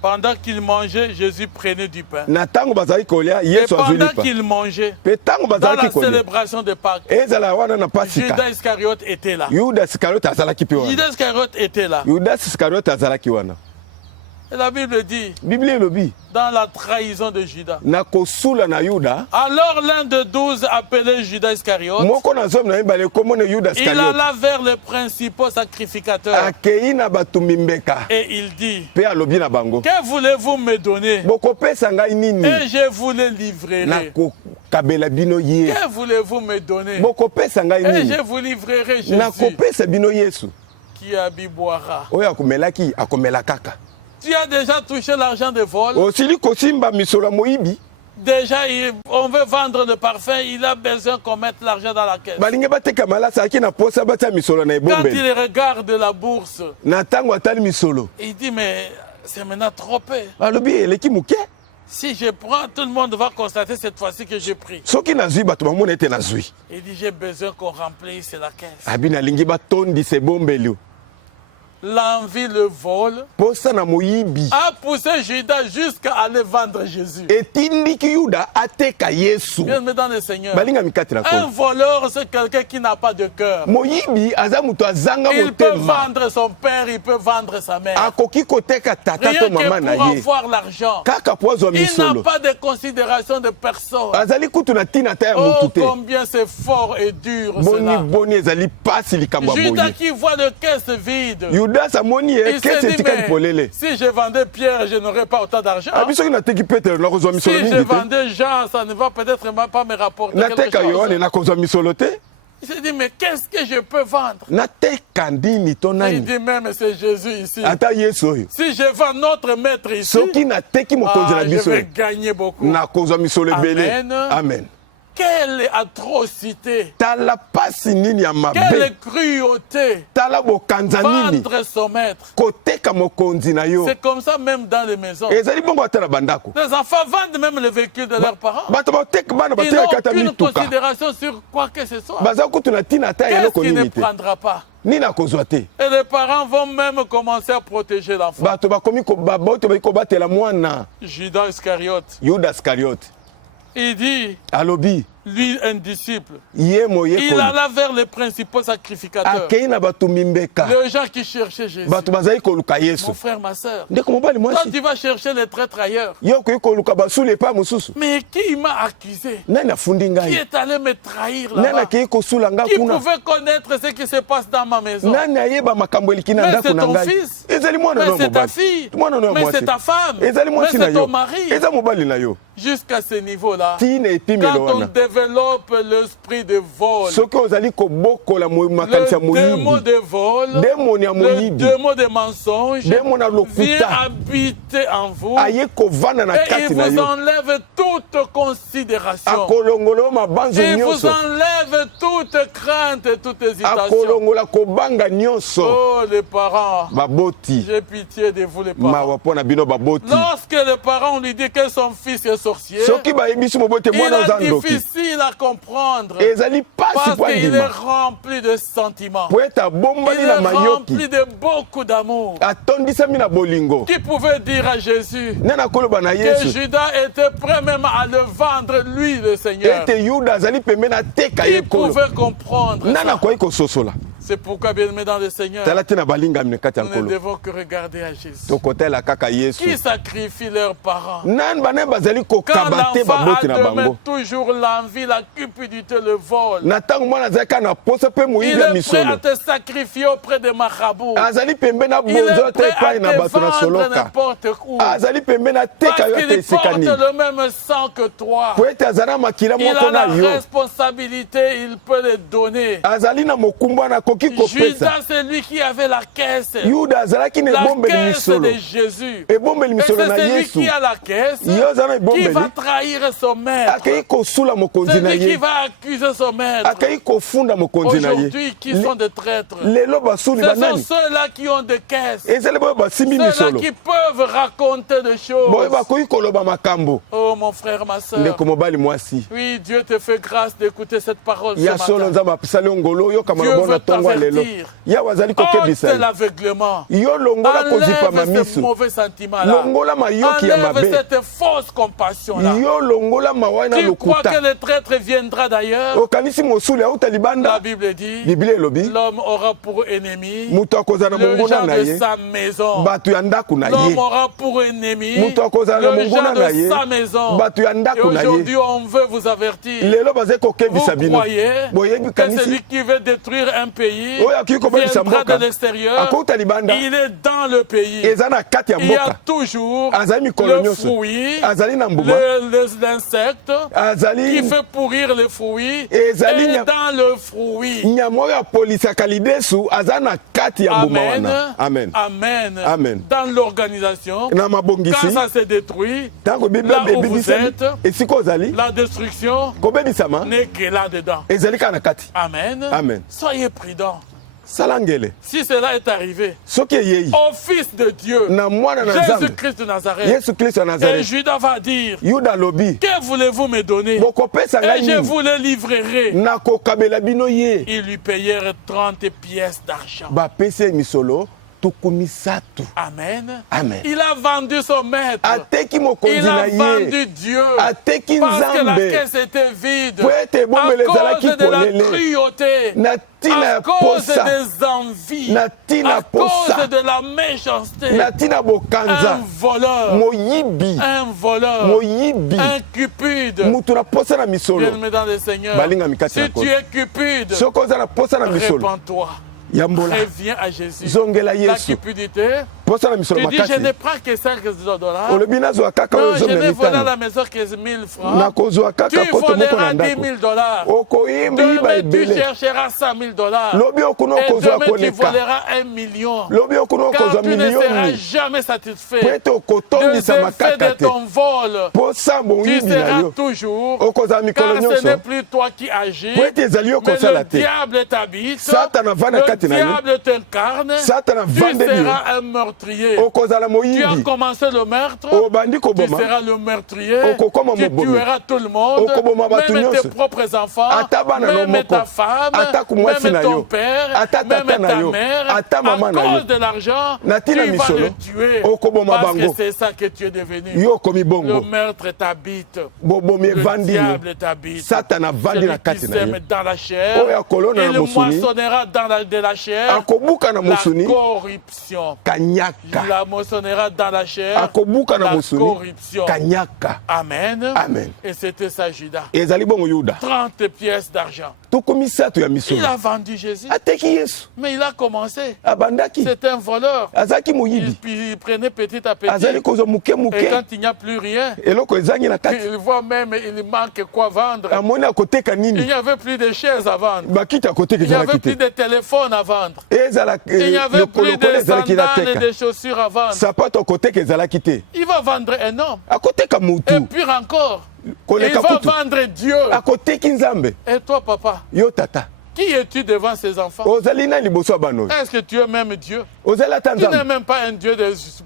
Pendant qu'il mangeait, Jésus prenait du pain. na ntango bazalaki kolia Et yesu azwi pendant lipa qu'il mangeait, mpe ntango dans la bazalaki kolia célébration de Pâques, ezala wana na pasika Judas Iscariote était là. yuda iskariote azalaki mpe wana Judas Iscariote était là. yuda iskariote azalaki wana Et la Bible dit, biblia elobi dans la trahison de Judas. na kosula na yuda Alors l'un de 12 appelé Judas Iscariote, moko na zomi na mibale komona yuda il iskariote alla vers les principaux sacrificateurs akei na bato mimbeka et il dit, mpe alobi na bango que voulez-vous me donner? bokopesa ngai nini Et je vous le livrerai. nakokabela bino ye Que voulez-vous me donner? bokopesa ngai Et nini je vous livrerai Jésus nakopesa bino yesu qui abiboira. oyo akomelaki akomela kaka Tu as déjà touché l'argent de vol. osili kosimba misolo ya moyibi Déjà, on veut vendre le parfum, il a besoin qu'on mette l'argent dans la caisse. balingi bateka malasi aki na posa batia misolo na Quand ebombeli il regarde la bourse, na ntango atali misolo il dit, mais c'est maintenant trop peu. alobi eleki moke Si je prends, tout le monde va constater cette fois-ci que j'ai pris. soki nazwi bato bamona ete nazwi Il dit, j'ai besoin qu'on remplisse la caisse. abi nalingi batondisa ebombeli L'envie, le vol, posa na moyibi a poussé Judas jusqu'à aller vendre Jésus. etindiki yuda ateka yesu Bien, mesdames et seigneurs, balinga mikati na un kolo voleur, c'est quelqu'un qui n'a pas de cœur. moyibi aza moto azanga Il peut motema vendre son père, il peut vendre sa mère. akoki koteka tata Rien to que mama na pour ye avoir l'argent. kaka po azwa Il n'a misolo pas de considération de personne. azali kutu na ntina ta ya Oh, motu te combien c'est fort et dur boni cela. boni ezali pasi likambo ya Judas boye qui voit le caisse vide. yudas amoni ye Il kese s'est dit, etikali mais polele si je vendais Pierre, je n'aurais pas autant d'argent. abi soki nateki petero nakozwa Si misolo je mingi te vendais Jean, ça ne va peut-être pas me rapporter quelque nateka yohane chose. nakozwa misolo te Il s'est dit, mais qu'est-ce que je peux vendre? nateka ndini to Il nani dit même, c'est Jésus ici. ata yesu oyo Si je vends notre maître ici, soki nateki mokonzi na je biso vais gagner beaucoup. nakozwa misolo ebele Amen. amen Quelle atrocité! tala pasi nini ya mabe Quelle cruauté! tala bokanza nini Vendre son maître. koteka mokonzi na yo C'est comme ça même dans les maisons. ezali bongo ata na bandako Les enfants vendent même le véhicule de leurs parents. bato bateka bana Ils n'ont batekaka ata aucune mituka considération sur quoi que ce soit. baza kutu na ntina ata Qu'est-ce eloko qui ne nini te prendra pas? nini akozwa te Et les parents vont même commencer à protéger l'enfant. bato bakomi bato baki kobatela mwana Judas Iscariote, yuda iskariote il dit, alobi lui, un disciple. ye moyekoli Il alla vers les principaux sacrificateurs. akei na bato mimbeka Les gens qui cherchaient Jésus. bato bazali koluka Mon yesu frère, ma soeur. ndeko mobali Toi, mwasi tu vas chercher les traîtres ailleurs. yo okoki koluka basuli epai mosusu Mais qui m'a accusé? nani afundi Qui ngai est allé me trahir nani là-bas? akei kosula nga Qui kuna pouvait connaître ce qui se passe dans ma maison? nani ayeba makambo eleki na Mais ndako c'est na ton ngai fils. ezali mwana Mais no ya c'est ta mobali fille. mwana no ya Mais mwasi c'est ta femme. ezali Mais mwasi na c'est ton yo mari. eza mobali na yo Jusqu'à ce niveau-là, tina epimelo quand on wana développe l'esprit de vol, soki ozali kobokola makanisi ya le démon moyibi de vol, demoni ya le moyibi démon de mensonge demoni ya vient lokuta habiter en vous aye kovanda na et il kati na vous yo enlève toute considération. akolongola yo mabanzo Il vous nyonso enlève toute crainte et toute hésitation. akolongola kobanga nyonso Oh, les parents, baboti j'ai pitié de vous, les parents. mawa mpo na bino baboti Lorsque les parents lui disent que son fils est sorcier, soki bayebisi mobote il mwana oza est ndoki difficile à comprendre ezali pasi parce po qu'il est andima rempli de sentiments. po ete abombani Il na est mayoki rempli de beaucoup d'amour. atondisami na bolingo Qui pouvait dire à Jésus nani akoloba na que yesu Judas était prêt même à le vendre, lui, le Seigneur? ete yuda azali pembeni ateka ye Qui kolo pouvait comprendre nani ça? akoki kososola C'est pourquoi, bien-aimés dans le Seigneur, tala te na balingami na kati ya nous ne nkolo devons que regarder à Jésus. tokotela kaka yesu Qui sacrifie leurs parents? nani bana bazali Quand kokaba te l'enfant baboti a na demain bango toujours l'envie, la cupidité, le vol, na ntango mwana azali kaka na posa mpe il moyibi ya est prêt à misolo te sacrifier auprès de marabouts. azali pembeni Il est abonzo te prêt à epai na te bato na vendre soloka n'importe où. azali pembeni ateka Parce yo ate qu'il esika porte nini le même sang que toi. po ete azali na makila Il moko a la na yo responsabilité, il peut le donner. azali na mokumbu wana akoki kopesa Judas, c'est lui qui avait la caisse. yuda azalaki na La ebombeli caisse misolo de Jésus. ebombeli Et misolo c'est na celui yesu qui a la caisse yo aza na qui va ebombeli trahir son maître. akei kosula mokonzi na Celui qui ye va accuser son maître. akei kofunda mokonzi na ye Aujourd'hui, qui sont des traîtres. lelo basuli Ce sont banani ceux-là qui ont des caisses. ezali boyo basimbi Ceux-là misolo qui peuvent raconter des choses. boyo bakoki koloba makambo Oh mon frère, ma soeur. ndeko mobali mwasi Oui, Dieu te fait grâce d'écouter cette parole ce ya solo matin. nzambe apesali yo ngolo oyokama Dieu lobo na veut ntongo ya lelo t'avertir. yawe azali kokebisa Ôte ye l'aveuglement. yo longola kozipama Enlève ce miso mauvais sentiment-là. longola mayoki ya Enlève mabe cette fausse compassion-là. yo longola mawai na Tu crois que lokuta le traître viendra d'ailleurs? okanisi mosuli auta La libanda Bible dit, biblia elobi l'homme aura pour ennemi moto akozala na le monguna gens na de ye sa maison. bato ya ndako na L'homme ye aura pour ennemi moto akozala na le monguna gens na de ye sa maison. bato ya Et ndako na ye aujourd'hui, on veut vous avertir. lelo bazali Vous kokebisa bino croyez boyebi que celui kanisi qui veut détruire un pays oyo akoki kobebisa viendra de mboka l'extérieur? akouta libanda Il est dans le pays. eza na kati ya Il y a mboka toujours azali mikolo le nyonso fruit, azali na mbuma l'insecte qui azali fait pourrir le fruit Ezali et nya- dans le fruit. nyama oyo apolisaka lidesu aza na kati ya mbuma Amen. wana amen Amen. Amen. Dans l'organisation, na quand mabongisi ça se détruit, ntango là où vous ebebisami êtes, esika ozali la destruction kobebisama n'est que là-dedans. ezali kaka na kati Amen. Amen. Soyez prudents. sala ngele Si cela est arrivé soki eyei au Fils de Dieu, na mwana na nzambe Jésus-Christ de Nazareth, yesu kristo ya et nazareth Judas va dire, yuda alobi que voulez-vous me donner? bokopesa ngai Et je nini vous le livrerai. nakokabela bino ye Ils lui payèrent 30 pièces d'argent. bapesi ye misolo tuku misatu Amen. amen Il a vendu son maître. ateki mokonzi Il na a ye vendu Dieu. ateki Parce que la nzambe caisse était vide. po ete À ebombelo ezalaki cause de la polele cruauté. na ntina À ya cause posa des envies. na ntina À cause posa de la méchanceté. na ntina bokanza Un voleur. moyibi Un voleur. moyibi Un cupide. mutu na posa na misolo Bien-aimé dans le Seigneur. Balingami kati na Si tu kolo. es cupide, soki oza na posa na misolo répands-toi. yambola Reviens à Jésus. zongela La yesu cupidité. posa na misolo Tu dis, je ne makasi prends que 5 $. olobi nazwa kaka oyo Non, je zomi na vais voler à mitano la maison 15 000 francs. nakozwa Tu kaka koto moko na voleras 10 ndako 000 $. okoyiba Demain, tu ebele chercheras 100 000 $. lobi okuna Et okozwa demain, tu koleka voleras 1 million. lobi okuna Car okozwa tu ne seras milioni jamais po satisfait ete des okotondisa effets makaka de te ton vol. mpo sambo Tu oyibi na seras yo toujours, okozala mikolo car ce nyonso n'est plus toi qui agis, po ete ezali yo mais kosala le te diable t'habite, Satan avanda le kati na yo. diable t'incarne, Satan tu avandeli yo seras un meurtrier. okozala Tu as moyibi commencé le meurtre. obandi Tu koboma seras le meurtrier. Okokoma Tu mobomi. tueras tout le monde. Okoboma batu Même tes nyonso. propres enfants. Ata bana no Même moko. ta femme. Ata kumwasi Même na ton yo. père. Ata Même tata na ta yo. mère. Ata mama À na yo. cause de l'argent, tu Natina vas misolo. le tuer. Okoboma Parce que bango. c'est ça que tu es devenu. yo okomi Le bongo meurtre t'habite. bobomi Le evandi diable t'habite. satana avandi Celui na qui kati na ye sème dans la chair, Oyo akolona na il mosuni. moissonnera de la chair akobuka na la mosuni corruption. kanyaka Il la moissonnera dans la chair akobuka na la mosuni corruption. kanyaka Amen. Amen. Et c'était ça, Judas. ezali bongo yuda 30 pièces d'argent. tuku misato ya Il misolo a vendu Jésus, ateki yesu mais il a commencé. abandaki C'est un voleur. azalaki moyibi Il prenait petit à petit. azali kozwa moke Et moke quand il n'y a plus rien, eloko ezangi na kati il voit même il manque quoi vendre. amoni akoteka Il nini n'y avait plus de chaises à vendre. bakiti akoteka Il n'y avait ezalaki plus te de téléphones à vendre. ezala Il n'y avait plus lokolo de ezalaki na sandales et teka de chaussures à vendre. sapato akoteka ezalaki te Il va vendre un homme. akoteka Et mutu pire encore, il koleka va kutu vendre Dieu. akoteki nzambe Et toi, papa, yo tata qui es-tu devant ces enfants? ozali na liboso ya bana oyo Est-ce que tu es même Dieu? ozali ata Tu n'es nzambe même pas un Dieu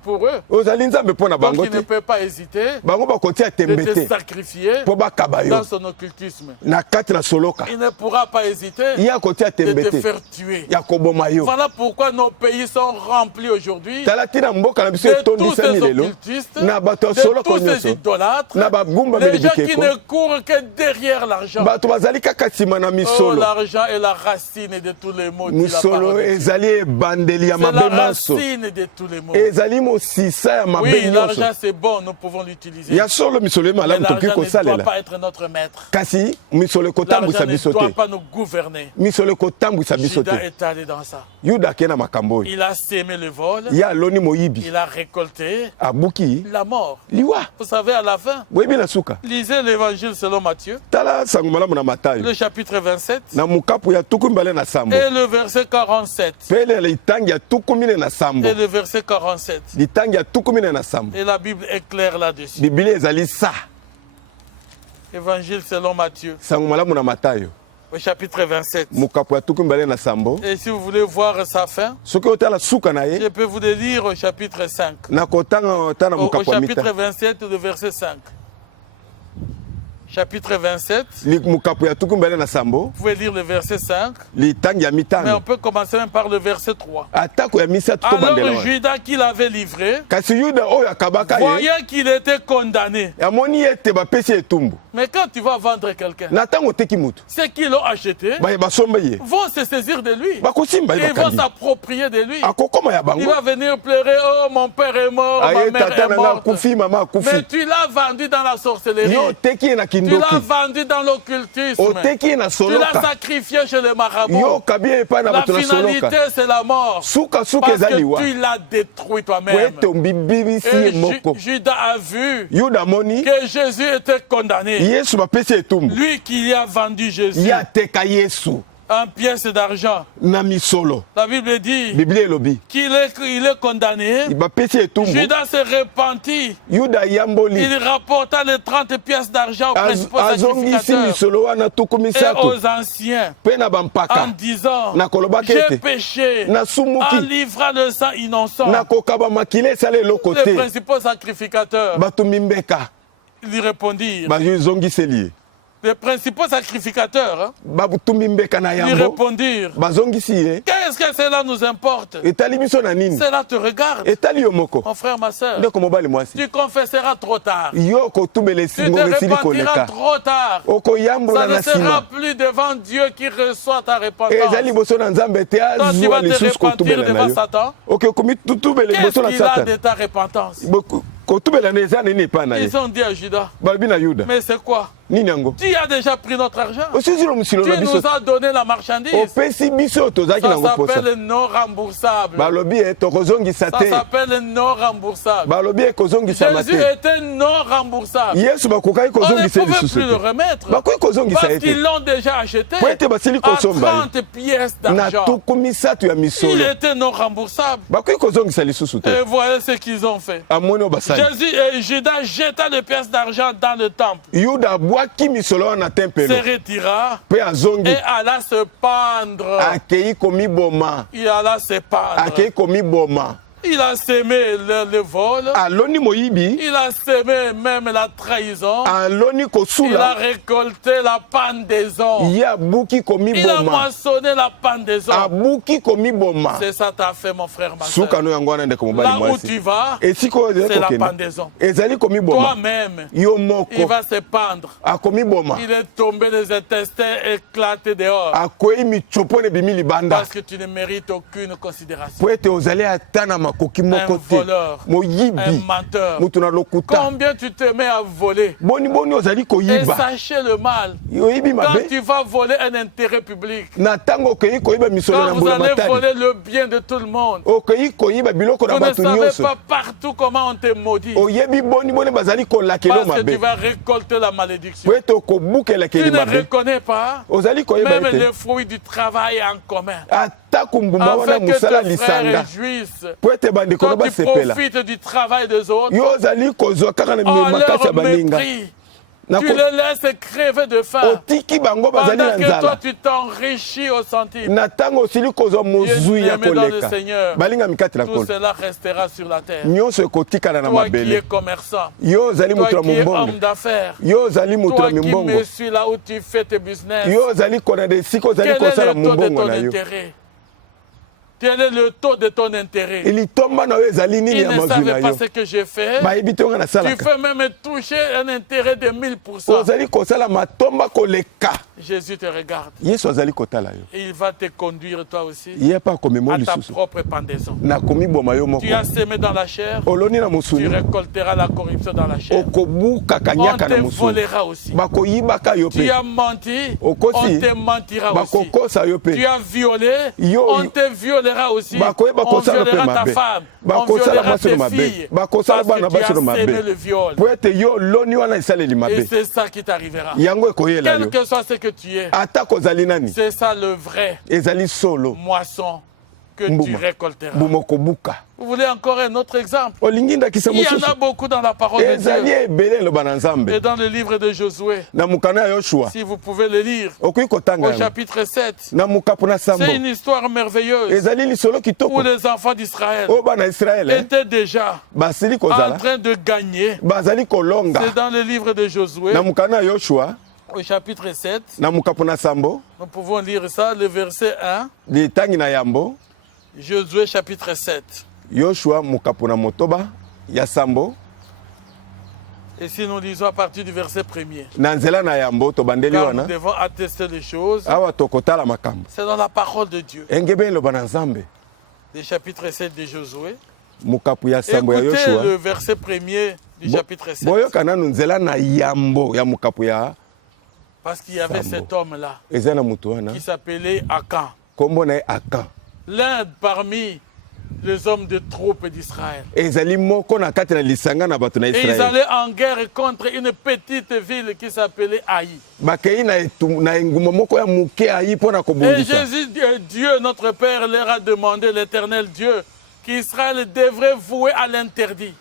pour eux. ozali nzambe mpo na Donc bango il ne te peut pas hésiter bango bakotia tembe de te te sacrifier mpo bakaba yo dans son occultisme. na kati na soloka Il ne pourra pas hésiter ye akotia de tembe te te faire tuer. ya koboma yo Voilà pourquoi nos pays sont remplis aujourd'hui tala ntina mboka na biso de tous etondisami ces lelo occultistes, na bato ya de soloka tous ces nyonso idolâtres, na bagumbameli les gens qui bikeko ne courent que derrière l'argent. bato bazali kaka nsima na Oh, misolo l'argent est la racine de tous les maux. dit la misolo parole de Dieu. ezali ebandeli ya C'est la mabe maso racine de tous les maux. ezali mosisa ya mabe Oui, nyonso l'argent c'est bon, nous pouvons l'utiliser. ya solo misolo ye Mais malamu tokoki l'argent ne doit kosalela pas être notre maître. kasi misolo ekotambwisa L'argent ne biso doit te pas nous gouverner. misolo ekotambwisa biso Judas te est allé dans ça. yuda akei na makambo oyo Il a sémé le vol, ye aloni moyibi il a récolté abuki la mort. liwa Vous savez, à la fin, boyebi na suka lisez l'évangile selon Matthieu, tala sango malamu na matayo le chapitre 27 na mokapu ya tuku mibale na sambo et le verset 47. mpe le litangi ya tuku mine na sambo Et le verset 47. litangi ya tuku mine na sambo Et la Bible est claire là-dessus. biblia ezali sa Évangile selon Matthieu, sango malamu na matayo au chapitre 27. mokapu ya tuku mibale na sambo Et si vous voulez voir sa fin, soki otala suka na je ye peux vous le lire au chapitre 5. na kotanga ta na Au mokapu ya chapitre mita 27, le verset 5. Chapitre 27, mokapu ya tuku mibale na sambo vous pouvez lire le verset 5, litangi ya mais on mitano peut commencer même par le verset 3. atako ya misatu tobandela Alors wana Judas qui l'avait livré, kasi yuda oyo akabaka ye voyant qu'il était condamné. amoni ete bapesi ye etumbu Mais quand tu vas vendre quelqu'un, na ntango oteki mutu ceux qui l'ont acheté basombe ye vont se saisir de lui. bakosimba ye Ils vont bakangi s'approprier de lui. akokoma ya Il bango va venir pleurer, oh mon père est mort, ma aye mère tata est na nga morte. akufi mama Mais akufi tu l'as vendu dans la sorcellerie. yo oteki ye na Tu l'as kindoki vendu dans l'occultisme. oteki ye na Tu l'as soloka sacrifié chez les yo marabouts. okabi ye epai na La bato na finalité, soloka c'est la mort. sukasuka Parce eza liwa que tu l'as détruit po toi-même. ete ombibibisi ye Et moko Judas a vu yuda amoni que Jésus était condamné. yesu bapesi ye etumbu Lui qui a vendu Jésus ye ateka yesu en pièces d'argent. na misolo La Bible dit biblia elobi qu'il est condamné. bapesi ye etumbu Judas s'est repenti. yuda ayamboli Il rapporta les 30 pièces d'argent aux principaux azongisi sacrificateurs misolo wana tuku et misato aux anciens mpe na en bampaka disant nakolobaki j'ai ete péché nasumuki en livrant le sang innocent. nakokaba makila esala eloko Les te principaux sacrificateurs bato mimbeka lui répondirent. bazongiseli ye Les principaux sacrificateurs batumbi mbeka na lui yango répondirent. bazongisi ye Qu'est-ce que cela nous importe? etali biso na nini Cela te regarde. etali yo moko Mon frère, ma soeur, ndeko mobali mwasi tu confesseras trop tard. yo kotumela Tu esingo te esili repentiras koleka trop tard. okoyambola Ça na ne sera nsima plus devant Dieu qui reçoit ta eza repentance. liboso na nzambe te Quand tu azwa vas te lisusu repentir kotumela na devant yo Satan, okomi tutubela qu'est-ce liboso na qu'il a de satana ta repentance? kotumela na eza nini epai na ye Ils ont dit à Judas, balobi na yuda mais c'est quoi? nini yango Tu as déjà pris notre argent. osizilo mosilo na Tu biso nous as donné la marchandise. opesi biso oyo tozalaki Ça nango mposa s'appelle non remboursable. balobi ye tokozongisa Ça te s'appelle non remboursable. balobi ye kozongisama Jésus te était non remboursable. yesu bakokaki On ne kozongisa pouvait lisusu plus le te remettre. bakoki kozongisa Parce ye te qu'ils l'ont déjà acheté po ete basili à kosomba 30 pièces ye na d'argent. tuku misato ya Il misolo était non remboursable. bakoki kozongisa lisusu te Et voilà ce qu'ils ont fait. amoni oyo basali Jésus et Judas jeta les pièces d'argent dans le temple, yuda abwaki misolo wana se tempelo retira mpe azongi et alla se pendre. akei komiboma Il alla se pendre. akei komiboma Il a semé le vol. aloni moyibi, Il a semé même la trahison. aloni Il a kosula, récolté la pendaison. ye abuki komi Il a boma, moissonné la pendaison. abuki komi boma. C'est ça t'a fait, mon frère, ma soeur. Suka no yango wana ndeko mobali Là où mwasi. tu vas, Esiko c'est ezali la kokende. pendaison. Ezali komi boma. Toi-même, Yo il moko va se pendre. akomi boma. Il est tombé des intestins éclatés dehors. Akoyi michopo ne bimi libanda. Parce que tu ne mérites aucune considération. Po ete ozali ata na makoki moko te. voleur, un Moyibi. menteur. Mutu na lokuta. Combien tu te mets à voler? Boni boni ozali Et koyiba. sachez le mal. Yoyibi Quand mabe. tu vas voler un intérêt public, Na tango okeyi koyiba misolo na quand vous mbula allez matari. voler le bien de tout le monde, Okeyi koyiba biloko na vous ne bato savez nyonso. pas partout comment on te maudit. Oyebi boni boni bazali kolakelo Parce que tu mabe. vas récolter la malédiction. Po ete okobukela Tu keli ne mabe. reconnais pas Ozali koyeba même ete. les fruits du travail en commun. Ata kumbumba wana Afin que musala tes frères lisanga. jouissent. Po ete bandeko Quand na tu basepela. profites du travail des autres, Yo ozali kozwa kaka na on makasi ya leur baninga. mépris. Na Tu ko- les laisses crever de faim. otiki bango bazali Pendant na que toi, nzala. tu t'enrichis au centime. Na ntango osili kozwa mozwi ya Bien-aimé dans le koleka. Seigneur, Balinga mikati na tout kolo. cela restera sur la terre. Nyonso ekotikala na Toi qui es mabele. commerçant, Yo ozali toi moto na qui es mombongo. homme d'affaires, Yo ozali moto toi na qui mimbongo. me suis là où tu fais tes business, Yo ozali kona de siko ozali quel est kosala le taux de mombongo ton na yo. intérêt? Quel est le taux de ton intérêt? Litomba na yo ezali nini Il ya ne mazwi na savait pas yo. ce que j'ai fait. Bayebi te nga Tu nasalaka. fais même toucher un intérêt de 1000%. Ozali kosala matomba koleka. Jésus te regarde. Yesu azali kotala yo. Et il va te conduire toi aussi Ye pa komema à ta lisusu. propre pendaison. Nakomi boma yo moko. Tu as semé dans la chair, Oloni na tu mosuni. récolteras la corruption dans la chair. Okobuka On kanyaka te na mosuni. volera aussi. Bakoyibaka yo Tu pe. as menti, Okosi. on te mentira aussi. Bakokosa yo pe. Tu as violé, Yo- on te violera aussi. Bakoyeba On kosala pe violera ta mabe. femme, on Bakosala violera basi no tes mabe. filles. Bakosala Parce bana que tu basi no as mabe. semé le viol. Po ete yo loni wana esaleli Et mabe. c'est ça qui t'arrivera. Yango ekoyela Quel yo. que soit ce que tu es, Ata kozali nani. c'est ça le vrai Ezali solo. moisson que tu Mbuma. récolteras. Bumo kobuka. Vous voulez encore un autre exemple? Olingi ndakisa Il y en mosusu. a beaucoup dans la parole de Ezali Dieu. ebele loba na Et Nzambe. dans le livre de Josué, Na mukana ya Yoshua. si vous pouvez le lire, Okoki kotanga au yango. chapitre 7, Na mukapu na sambo. c'est une histoire merveilleuse Ezali lisolo où kitoko. les enfants d'Israël O bana Israël. étaient déjà Basili en kozala. train de gagner. Bazali kolonga. C'est dans le livre de Josué, Na mukana ya Yoshua. au chapitre 7. Na mukapu na sambo. Nous pouvons lire ça, le verset 1. Litangi na yambo. Josué chapitre 7. Yoshua mukapu na motoba ya sambo. Et si nous lisons à partir du verset 1er, Na nzela na yambo tobandeli car nous wana. devons attester les choses, Awa tokotala makambo. c'est dans la parole de Dieu. Engebe loba na Nzambe. Le chapitre 7 de Josué. Mukapu ya sambo ya Écoutez Yoshua. le verset 1er du chapitre 7. Boyoka nanu nzela na yambo ya mukapu ya Parce qu'il y avait Sambo. cet homme-là eza na mutu wana. qui s'appelait Akan, Kombo na ye Akan. l'un parmi les hommes de troupes d'Israël. Ezali moko na kati na lisanga na bato na Et ils Israël. allaient en guerre contre une petite ville qui s'appelait Haï. Bakei na engumba moko ya muke ayi mpona Et kobundisa. Jésus, Dieu, notre Père, leur a demandé, l'Éternel Dieu, qu'Israël devrait vouer à l'interdit.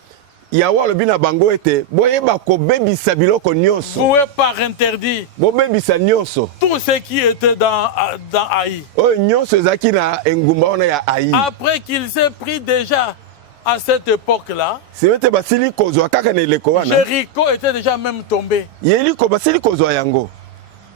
Yawe alobi na bango ete boyeba kobebisa biloko nyonso. Vouer par interdit Bobebisa nyonso. tout ce qui était dans Haï. Oyo nyonso ezalaki na engumba wana ya ayi. Après qu'il s'est pris déjà à cette époque-là, Sebe ete basili kozwa kaka na eleko wana. Jéricho était déjà même tombé. Yeliko basili kozwa yango.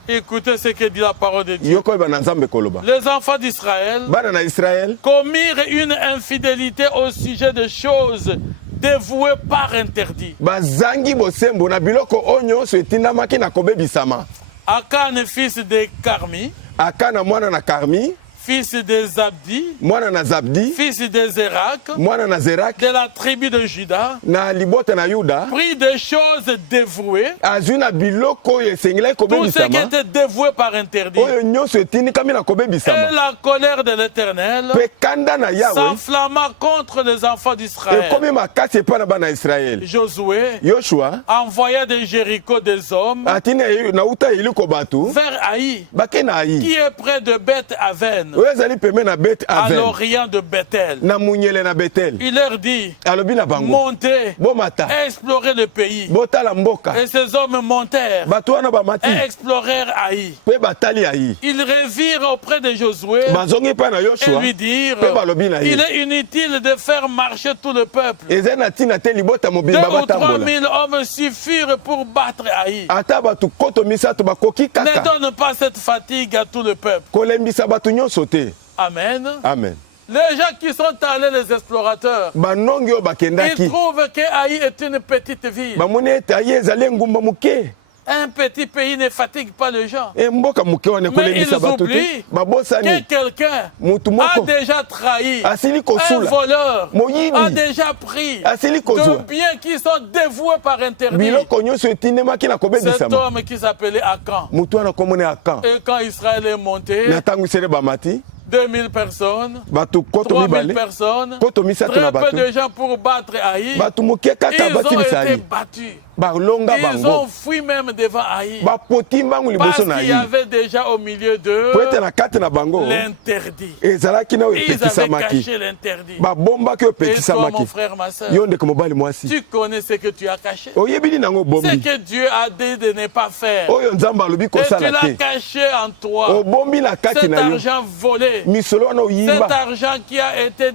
Écoutez ce que dit la parole de Dieu. Yoko oyeba na Nzambe koloba. Les enfants d'Israël Bana na Israël commirent une infidélité au sujet de choses dévouées par interdit. bazangi bosembo na biloko oyo nyonso etindamaki na kobebisama. Akan, fils de Carmi, Akana mwana na Karmi, fils de Zabdi, mwana na Zabdi, fils de Zérak, mwana na Zerak, de la tribu de Juda, na libota na Yuda, prit des choses dévouées, azwi na biloko oyo esengelaki tout ce qui kobebisama, était dévoué par interdit. oyo nyonso etindikami na Et kobebisama. la colère de l'Éternel Mpe kanda na Yawe s'enflamma contre les enfants d'Israël. ekomi makasi epai na bana ya Israele. Josué Yoshua envoya de Jéricho des hommes atindi na uta yeliko bato vers Haï, bake na qui Ayi est près de Beth-Aven. oyo ezali pembeni na Bet à Aven l'orient de Bethel. na munyele na Betel Il leur dit, alobi na bango montez, bomata explorez le pays. botala mboka Et ces hommes montèrent bato wana bamati et explorèrent Haï. mpe batali ayi Ils revirent auprès de Josué bazongi mpe na et Yoshua lui dirent, mpe balobi na il ye est inutile de faire marcher tout le peuple. ezali na ntina te libota 2 mobimba ou 3 batambola 000 hommes suffirent pour battre Haï. ata bato koto misato bakoki Ne kaka donne pas cette fatigue à tout le peuple. kolembisa bato nyonso te Amen. amen Les gens qui sont allés, les explorateurs, banongi oyo ils bakendaki trouvent que Haï est une petite ville. bamoni ete aye ezali engumba moke Un petit pays ne fatigue pas les gens. mboka moke wana Mais kolembisa ils bato te oublient que babosani quelqu'un mutu a moko déjà trahi, asili un kosula voleur moyibi a déjà pris asili de kozwa biens qui sont dévoués par interdit. biloko nyonso etindemaki na Cet kobebisama homme qui s'appelait Akan. mutu wana komona akan Et quand Israël est monté, na ntango isele bamati 2000 personnes, bato koto 3000 mibale personnes, koto misato na très peu bato de gens pour battre Haï. bato moke kaka Ils ont basilisa été ye battus. balonga Ils ont bango fui même devant Haï. bapoti mbangu Parce liboso na qu'il y ye avait déjà au milieu d'eux po ete na kati na bango l'interdit. ezalaki na oyo Ils avaient epekisamaki caché l'interdit. babombaki oyo Et toi, mon epekisamaki frère, ma soeur, yo ndeko mobali mwasi tu connais ce que tu as caché. oyebi nini yango Ce obombi que Dieu a dit de ne pas faire. oyo nzambe alobi Et tu kosala l'as te caché en toi. obombi na kati Cet na yo argent volé. misolo wana Cet oyimba argent qui a été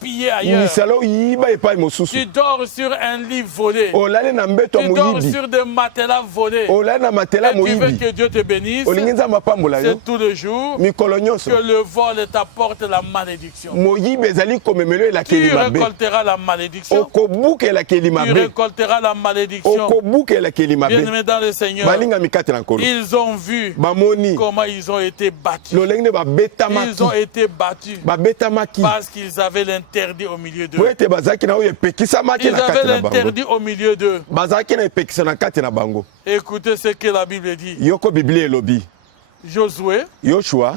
pillé ailleurs. misala oyiba epai Tu mosusu dors sur un lit volé. olali na mbeto ya Tu dors moyibi sur des matelas volés. olali na matela Et tu veux moyibi que Dieu te bénisse. olingi nzambe apambola yo C'est tout le jour mikolo nyonso que le vol t'apporte la malédiction. moyibi ezali komemelo Tu elakeli mabe récolteras la malédiction. okobukelakeli Tu mabe récolteras la malédiction. okobukelakeli mabe Bien-aimés dans le Seigneur, balingami kati na nkolo ils ont vu bamoni comment ils ont été battus. lolenge nde Ils ont babetamaki été battus babetamaki parce qu'ils avaient l'interdit au milieu po d'eux. ete bazalaki na oyo epekisamaki Ils na avaient kati na bango l'interdit au milieu d'eux. bazalaki na epekisa na kati na bango Écoutez ce que la Bible dit. yoko biblia elobi Josué, yoshua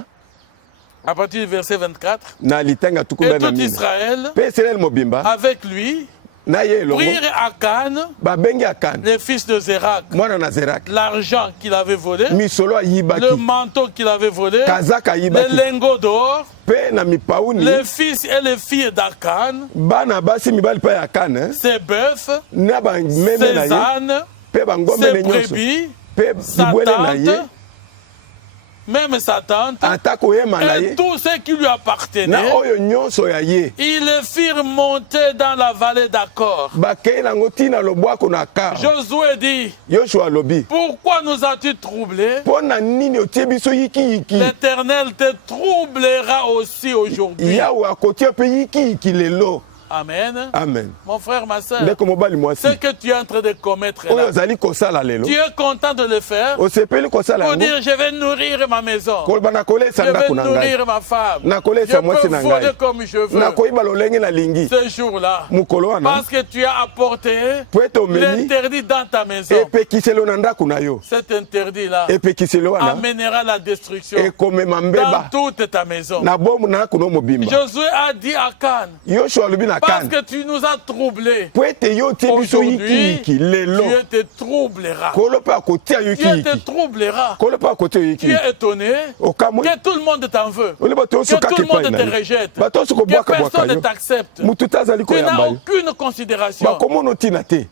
à partir du verset 24, na litanga et tukumba na tout mina Israël, mpe israele mobimba avec lui, na ye elongo prirent Akan, babengi akani les fils de Zérak, mwana na zeraki l'argent qu'il avait volé, misolo le ayibaki manteau qu'il avait volé, kazaka les ayibaki lingots d'or, mpe na mipauni les fils et les filles d'Akan, bana basi mibali mpe ya akani ses bœufs, na bameme na ses ye ânes, mpe bangombe ses ne nyonso brebis, mpe sa bibwele na ye tante, même sa tante, ata koyema na et ye tout ce qui lui appartenait. na oyo nyonso ya ye Ils les firent monter dans la vallée d'Accor. bakei nango ntina lobwako na kar Josué dit, yoshua alobi pourquoi nous as-tu troublés? mpo na nini otie biso yikiyiki L'Éternel te troublera aussi aujourd'hui. yawe akotia mpe yikiyiki lelo Amen. amen Mon frère, ma soeur, ndeko mobali mwasi ce que tu es en train de commettre oyo là, ozali kosala lelo tu es content de le faire osepeli kosala pour yango dire, je vais nourrir ma maison. koloba Je nakolesa vais ndako na ngai nourrir ma femme. Je nakolesa mwasi na peux voler ngai comme je veux. nakoyiba lolenge nalingi Ce jour-là, mokolo wana parce que tu as apporté po ete omemi l'interdit dans ta maison. epekiselo na ndako na yo Cet interdit-là epekiselo wana amènera la destruction ekomema dans mbeba toute ta maison. na bomu na kuno mobimba Josué a dit à Can, yoshua alobi na parce kane que tu nous as troublés, po ete yo otie biso aujourd'hui, yikiyiki lelo Dieu te troublera. kolo mpe akotia yo Dieu te yikiyiki troublera. kolo mpe akotia yo Tu yikiyiki es étonné okamwe que tout le monde t'en veut, oli bato nyonso que tout kaka le monde epai na te yo rejette, bato nyonso que kobwakabwaka personne ne yo t'accepte. motu te azali Tu n'as koyamba yo aucune considération. bakomona ntina te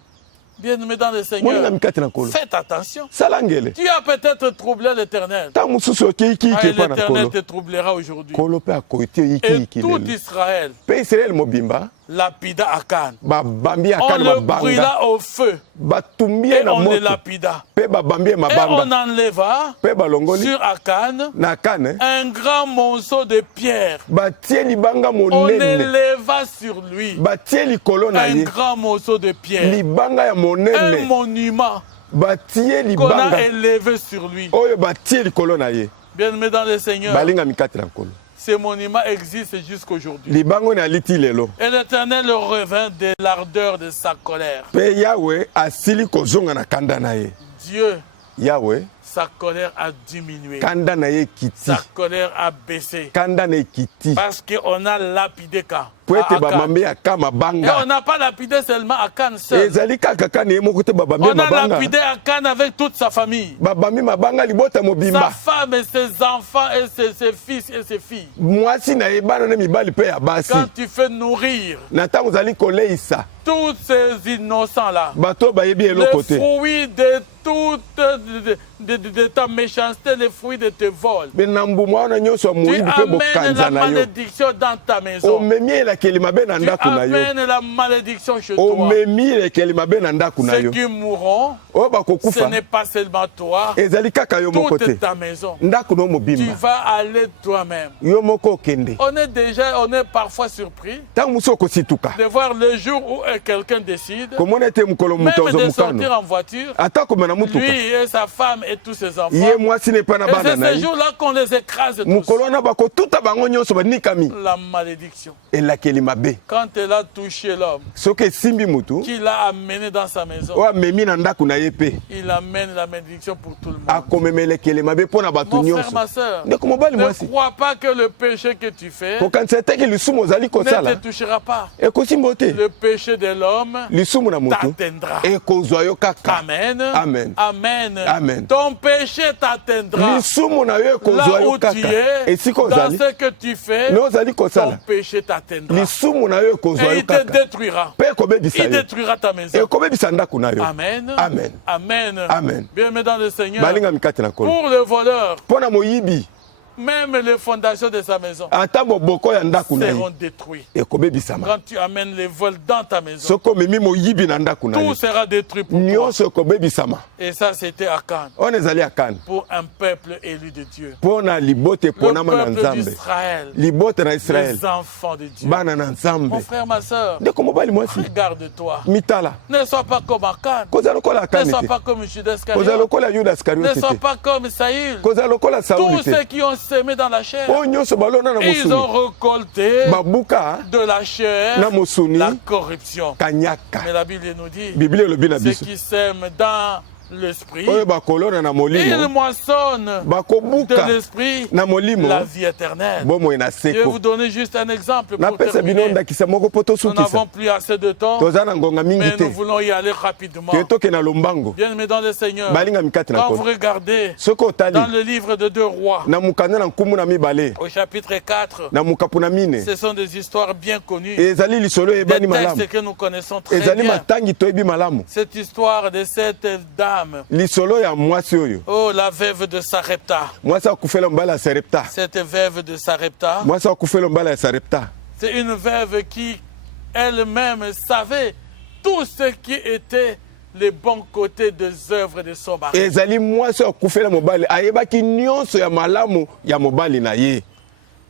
Bien-aimé dans le moninga Seigneur, mikati na nkolo faites attention. sala ngele Tu as peut-être troublé l'Éternel. ntango mosusu otie Ah, yikiyiki et epai na l'Éternel nkolo te troublera aujourd'hui. nkolo mpe akotia yo Et yikiyiki tout lelo Israël mpe israele mobimba lapida Akan. babambi On akani le mabanga brûla au feu batumbi ye et na on le moto lapida. mpe babambi ye Et mabanga on enleva mpe balongoli sur Akan na kane un grand monceau de pierre. batie libanga On monene éleva sur lui batie likolo na un ye grand monceau de pierre. libanga ya Un monene monument batie qu'on a libanga élevé sur lui. oyo batie likolo na ye Bien-aimé dans le Seigneur, balinga mikati na nkolo ces monuments existent jusqu'aujourd'hui. libanga oyo aliti lelo Et l'Éternel revint de l'ardeur de sa colère. mpe yawe asili kozonga na kanda na ye Dieu, yawe sa colère a diminué. kanda na ye ekiti Sa colère a baissé. kanda na ekiti Parce qu'on a lapidé quand. po ete à Cannes. bamambe ya ka Et mabanga on n'a pas lapidé seulement à Cannes seul. ezali kaka kani ye moko te babambi On a mabanga lapidé à Cannes avec toute sa famille. babambi mabanga libota Sa mobimba femme et ses enfants et ses fils et ses filles. mwasi na ye bana na mibali mpe ya basi Quand tu fais nourrir na ntango ozali koleisa tous ces innocents-là, bato bayebi eloko les te fruits de toute de ta méchanceté, les fruits de tes vols. mpe na mbuma wana nyonso ya Tu moyibi mpe amènes bokanza la na yo malédiction dans ta maison. omemi elakeli mabe na Tu ndako na yo amènes la malédiction chez toi. omemi elakeli mabe na ndako na Ceux yo qui mourront, oyo ce bakokufa n'est pas seulement toi, ezali kaka yo moko te toute ta maison. ndako no Tu mobimba vas aller toi-même. yo moko okende On est parfois surpris ntango mosu okosituka de voir le jour où quelqu'un décide, komona ete mokolo même moto de azwa sortir mokano en voiture, ata komema na lui motuka et sa femme et tous ses enfants. ye mwasi ne mpe na Et bana c'est na ce ye jour-là qu'on les écrase tous. mokolo wana bakotuta bango nyonso banikami La malédiction. elakeli mabe Quand elle a touché l'homme, soki esimbi motu qu'il a amené dans sa maison, oyo amemi na ndako na ye mpe il amène la malédiction pour tout le monde. akomema elekeli mabe mpo na bato Mon frère, nyonso ma soeur, ndeko mobali ne mwasi crois pas que le péché que tu fais kokanisa eteke lisumu ozali ne kosala te touchera pas. ekosimba te Le péché de l'homme lisumu na motu t'atteindra. ekozwa yo kaka Amen. Amen. Amen. Amen. Ton péché t'atteindra. lisumu na yo ekozwa Là yo où tu kaka es, esika dans ozali ce que tu fais, me ozali ton kosala péché t'atteindra. lisumu na yo ekozwa Et yo il te kaka détruira. mpe ekobebisa Il yo détruira ta maison. ekobebisa ndako na yo Amen. Amen. Amen. Amen. Bien-aimés dans le Seigneur, balingami kati na kolo pour le voleur, mpo na moyibi même les fondations de sa maison ata boboko ya ndako na seront ye détruites. ekobebisama Quand tu amènes les vols dans ta maison, soki omemi moyibi na ndako na tout ye sera détruit pour toi. nyonso ekobebisama Et ça, c'était à Cannes, oyo ezali akani pour un peuple élu de Dieu. mpo na libote Le eponama na peuple nzambe d'Israël, libote na israele les enfants de Dieu. bana na nzambe Mon frère, ma soeur, ndeko mobali mwasi regarde-toi. mitala Ne sois pas comme Akan. kozala lokola Ne akani sois te pas comme Judas kozala Iscariot. lokola yuda Ne iskariote sois te pas comme Saül. kozala lokola sauli Tous te ceux qui ont semé dans la chair, oyo nyonso balona na ils ont mosuni récolté babuka de la chair na mosuni la corruption. kanyaka Mais la Bible nous dit, biblia elobi na ceux biso qui sèment dans l'esprit, oyo bakolona na ils molimo moissonnent bakobuka de l'esprit na molimo la vie éternelle. bomoi na Je vais seko vous donner juste un exemple pour napesa bino terminer. ndakisa moko mpo Nous n'avons tosukisa plus assez de temps, toza na ngonga mingi mais te nous voulons y aller rapidement. ke toke na lombango Bien-aimés dans le Seigneur, balingami kati na quand vous kolo regardez soki otali dans le livre de 2 rois, na mokanda na nkumu na mibale au chapitre 4, na mokapu na mine ce sont des histoires bien connues, ezali lisolo des eyebani malamu textes que nous connaissons très ezali bien. matangi toyebi malamu Cette histoire de cette dame, lisolo ya mwasi oyo oh la veuve de Sarepta, mwasi akufela mobali ya sarepta cette veuve de Sarepta, mwasi akufela mobali ya sarepta c'est une veuve qui elle-même savait tout ce qui était les bons côtés des œuvres de son mari. ezali mwasi akufela mobali ayebaki nyonso ya malamu ya mobali na ye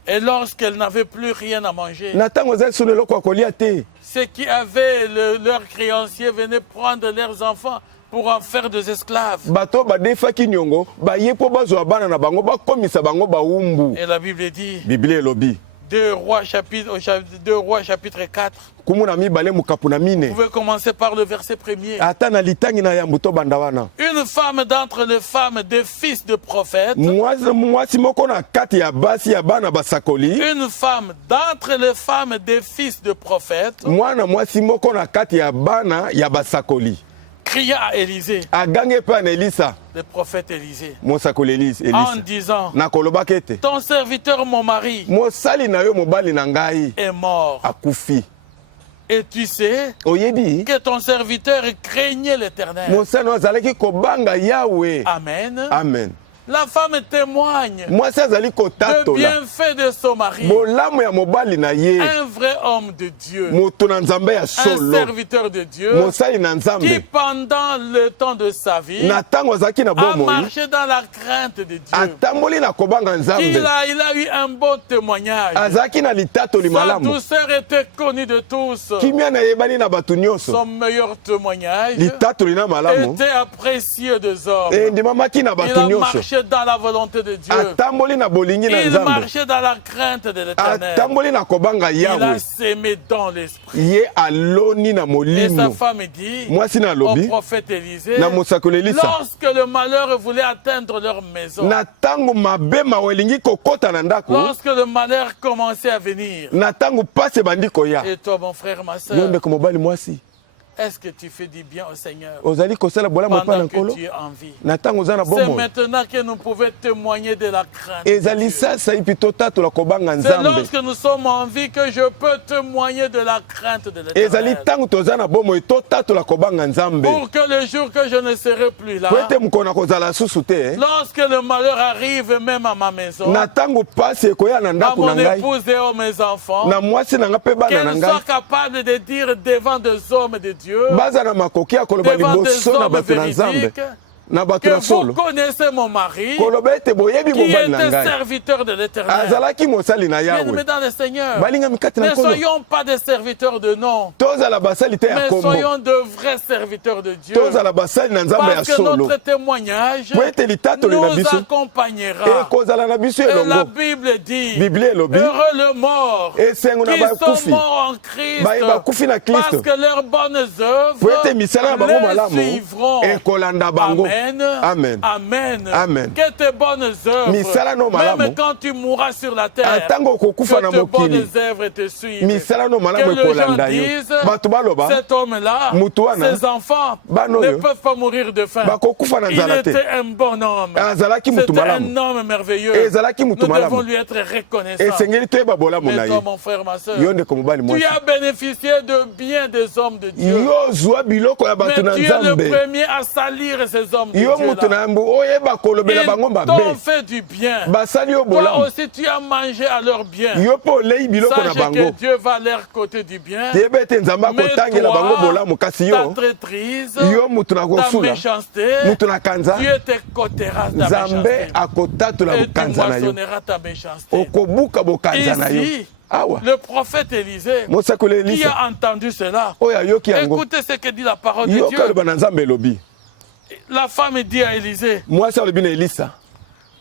Et lorsqu'elle n'avait plus rien à manger, na ntango ezali solo eloko ya kolia te ceux qui avaient leurs créanciers venaient prendre leurs enfants pour en faire des esclaves. bato badefaki niongo baye mpo bazwa bana na bango bakomisa bango bawumbu Et la Bible dit, biblia elobi 2 Rois chapitre 4, kumu na mibale mokapu na vous mine pouvez commencer par le verset 1er. ata na litangi na yambo to banda wana Une femme d'entre les femmes des fils de prophètes, mwasi moko na kati ya basi ya bana basakoli une femme d'entre les femmes des fils de prophètes, mwana mwasi moko na kati ya bana ya basakoli cria à Élisée, agangi epai na elisa le prophète Élisée, mosakoli en elisa disant, na kolobaki ete ton serviteur, mon mari, mosali na yo mobali na ngai est mort. akufi Et tu sais oyebi que ton serviteur craignait l'Éternel. mosali oyo azalaki kobanga yawe Amen. amen La femme témoigne mwasi azali de kotatola bienfait de son mari. bolamu ya mobali na ye Un vrai homme de Dieu, moto na nzambe ya un solo serviteur de Dieu, mosali na qui nzambe pendant le temps de sa vie na ntango azalaki na a bomoi marché dans la crainte de Dieu. atamboli na kobanga nzambe Il a eu un beau témoignage. azalaki na litatoli Sa malamu douceur était connue de tous. kimia na yebani na bato nyonso Son meilleur témoignage litatoli na malamu était apprécié des hommes. endimamaki na Il bato a nyonso marché marchait dans la volonté de Dieu. atamboli na bolingi na Il Nzambe, marchait dans la crainte de l'Éternel. atamboli na kobanga Il a Yahweh, s'aimé dans l'esprit. ye aloni na Et sa molimo. femme dit Mwasi na au lobi prophète Élisée, na mosakoli Elisa, lorsque le malheur voulait atteindre leur maison, na tango mabe mawa elingi kokota na ndako, lorsque le malheur commençait à venir, na tango pasi bandi koya, et toi mon frère, ma yo soeur, ndeko mobali mwasi, est-ce que tu fais du bien au Seigneur ozali kosala bolamu epai na pendant nkolo que tu es en vie? na ntango oza na C'est bomoi. maintenant que nous pouvons témoigner de la crainte de ezali Dieu. sasa ipi totatola kobanga C'est Nzambe, lorsque nous sommes en vie que je peux témoigner de la crainte de ezali l'Éternel. ntango toza na bomoi totatola kobanga Nzambe, Pour que le jour que je ne serai plus là, po ete mokolo na kozala susu te, lorsque le malheur arrive même à ma maison, na ntango pasi ekoya na à ndako mon na ngai, épouse et à mes enfants, na mwasi na ngai mpe bana na qu'elle ngai, soit capable de dire devant des hommes de Dieu, baza na makoki ya koloba devant des liboso na hommes bato na Nzambe, véridiques, na bato que na vous solo, connaissez mon mari, koloba ete boyebi qui mobali na était ngai serviteur de l'Éternel. azalaki mosali na Bien-aimés Yahweh, dans le Seigneur, balingami kati na ne nkolo, soyons pas des serviteurs de nom, tozala basali te ya mais kombo, soyons de vrais serviteurs de Dieu. tozala basali na Nzambe ya Parce que solo, notre témoignage po ete litatoli na nous biso accompagnera. ekozala na biso Et la elongo. Bible dit, Biblia elobi heureux le mort esengo na qui sont bakufi morts en Christ, bakufi na parce Kristo, que leurs bonnes po ete œuvres misala na bango les malamu suivront. ekolanda bango. Amen. Amen. Amen. Amen. Que tes bonnes œuvres, Misala no malamu, même quand tu mourras sur la terre, atango okokufa na que tes bonnes mokili, œuvres te suivent. misala no Que malamu les gens ekolanda yo, disent, bato baloba cet homme-là, Mutu wana, ses enfants bana ne oyo, peuvent pas mourir de faim. bakokufa na Il nzala te, était un bon homme. azalaki mutu C'était malamu, un homme merveilleux. ezalaki Nous mutu devons malamu, lui être reconnaissants. esengeli toyeba bolamu na Mais toi, ye. mon frère, ma soeur, Yo ndeko mobali tu mwasi, as bénéficié de bien des hommes de Dieu. yo zwa biloko ya Mais bato na tu es le Nzambe, premier à salir ces hommes de yo mutu Dieu. na yambu oyeba kolobela bango Ils t'ont mabe, fait du bien. basali yo Toi bolamu, aussi, tu as mangé à leur bien. yo mpe olei biloko na Sache que bango, Dieu va leur côté du bien. yeba ete Nzambe Mais akotangela bango bolamu, kasi ta yo traîtrise, yo mutu na ta kosula, méchanceté, mutu na kanza, Dieu te côtera ta Nzambe méchanceté. akotatola Et tu bokanza na yo, moissonneras ta méchanceté. okobuka bokanza na yo. Ici, Awa le prophète Élisée, mosakoli qui Elisa a entendu cela, oyo ayoki yango, écoutez ce que dit la parole de yoka Dieu. aloba na Nzambe elobi, La femme dit à Élisée, mwasi alobi na Elisa,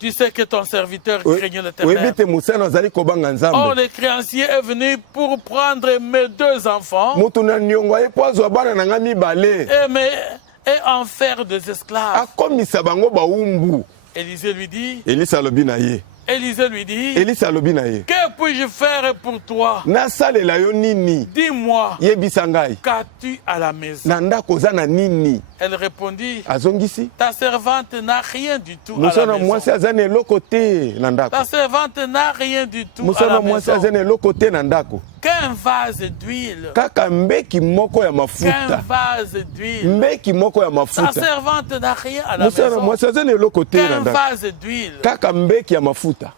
tu sais que ton serviteur craignait oyebi l'Éternel. te mosani azali kobanga Or, Nzambe, le créancier est venu pour prendre mes 2 enfants moto na niongo aye po azwa bana na ngai mibale et en faire des esclaves. akomisa bango bawumbu. Élisée lui dit, Elisa alobi na ye, Élisée lui dit, Elisa alobi na ye, que puis-je faire pour toi? nasalela yo nini, Dis-moi, yebisa ngai qu'as-tu à la maison? na ndako oza na nini. Elle répondit, Azongisi, ta servante n'a rien du tout à la mosana mwasi maison. aza na eloko te na ndako, Ta servante n'a rien du tout à mosana la mwasi maison. aza na eloko te na ndako, Qu'un vase d'huile. kaka mbeki moko ya Qu'un mafuta, vase d'huile. mbeki moko ya Ta mafuta, servante n'a rien à la mosana maison. mwasi aza na eloko te na Qu'un ndako, vase d'huile. kaka mbeki ya mafuta.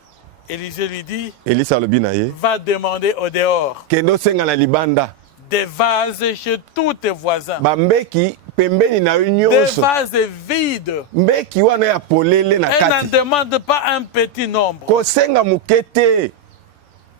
Élisée lui dit, Elisa alobi na ye, va demander au dehors kende osenga na libanda des vases chez tous tes voisins. bambeki pembeni na yo Des nyonso, vases vides. mbeki wana ya polele na Elle n'en kati, demande pas un petit nombre. kosenga moke te,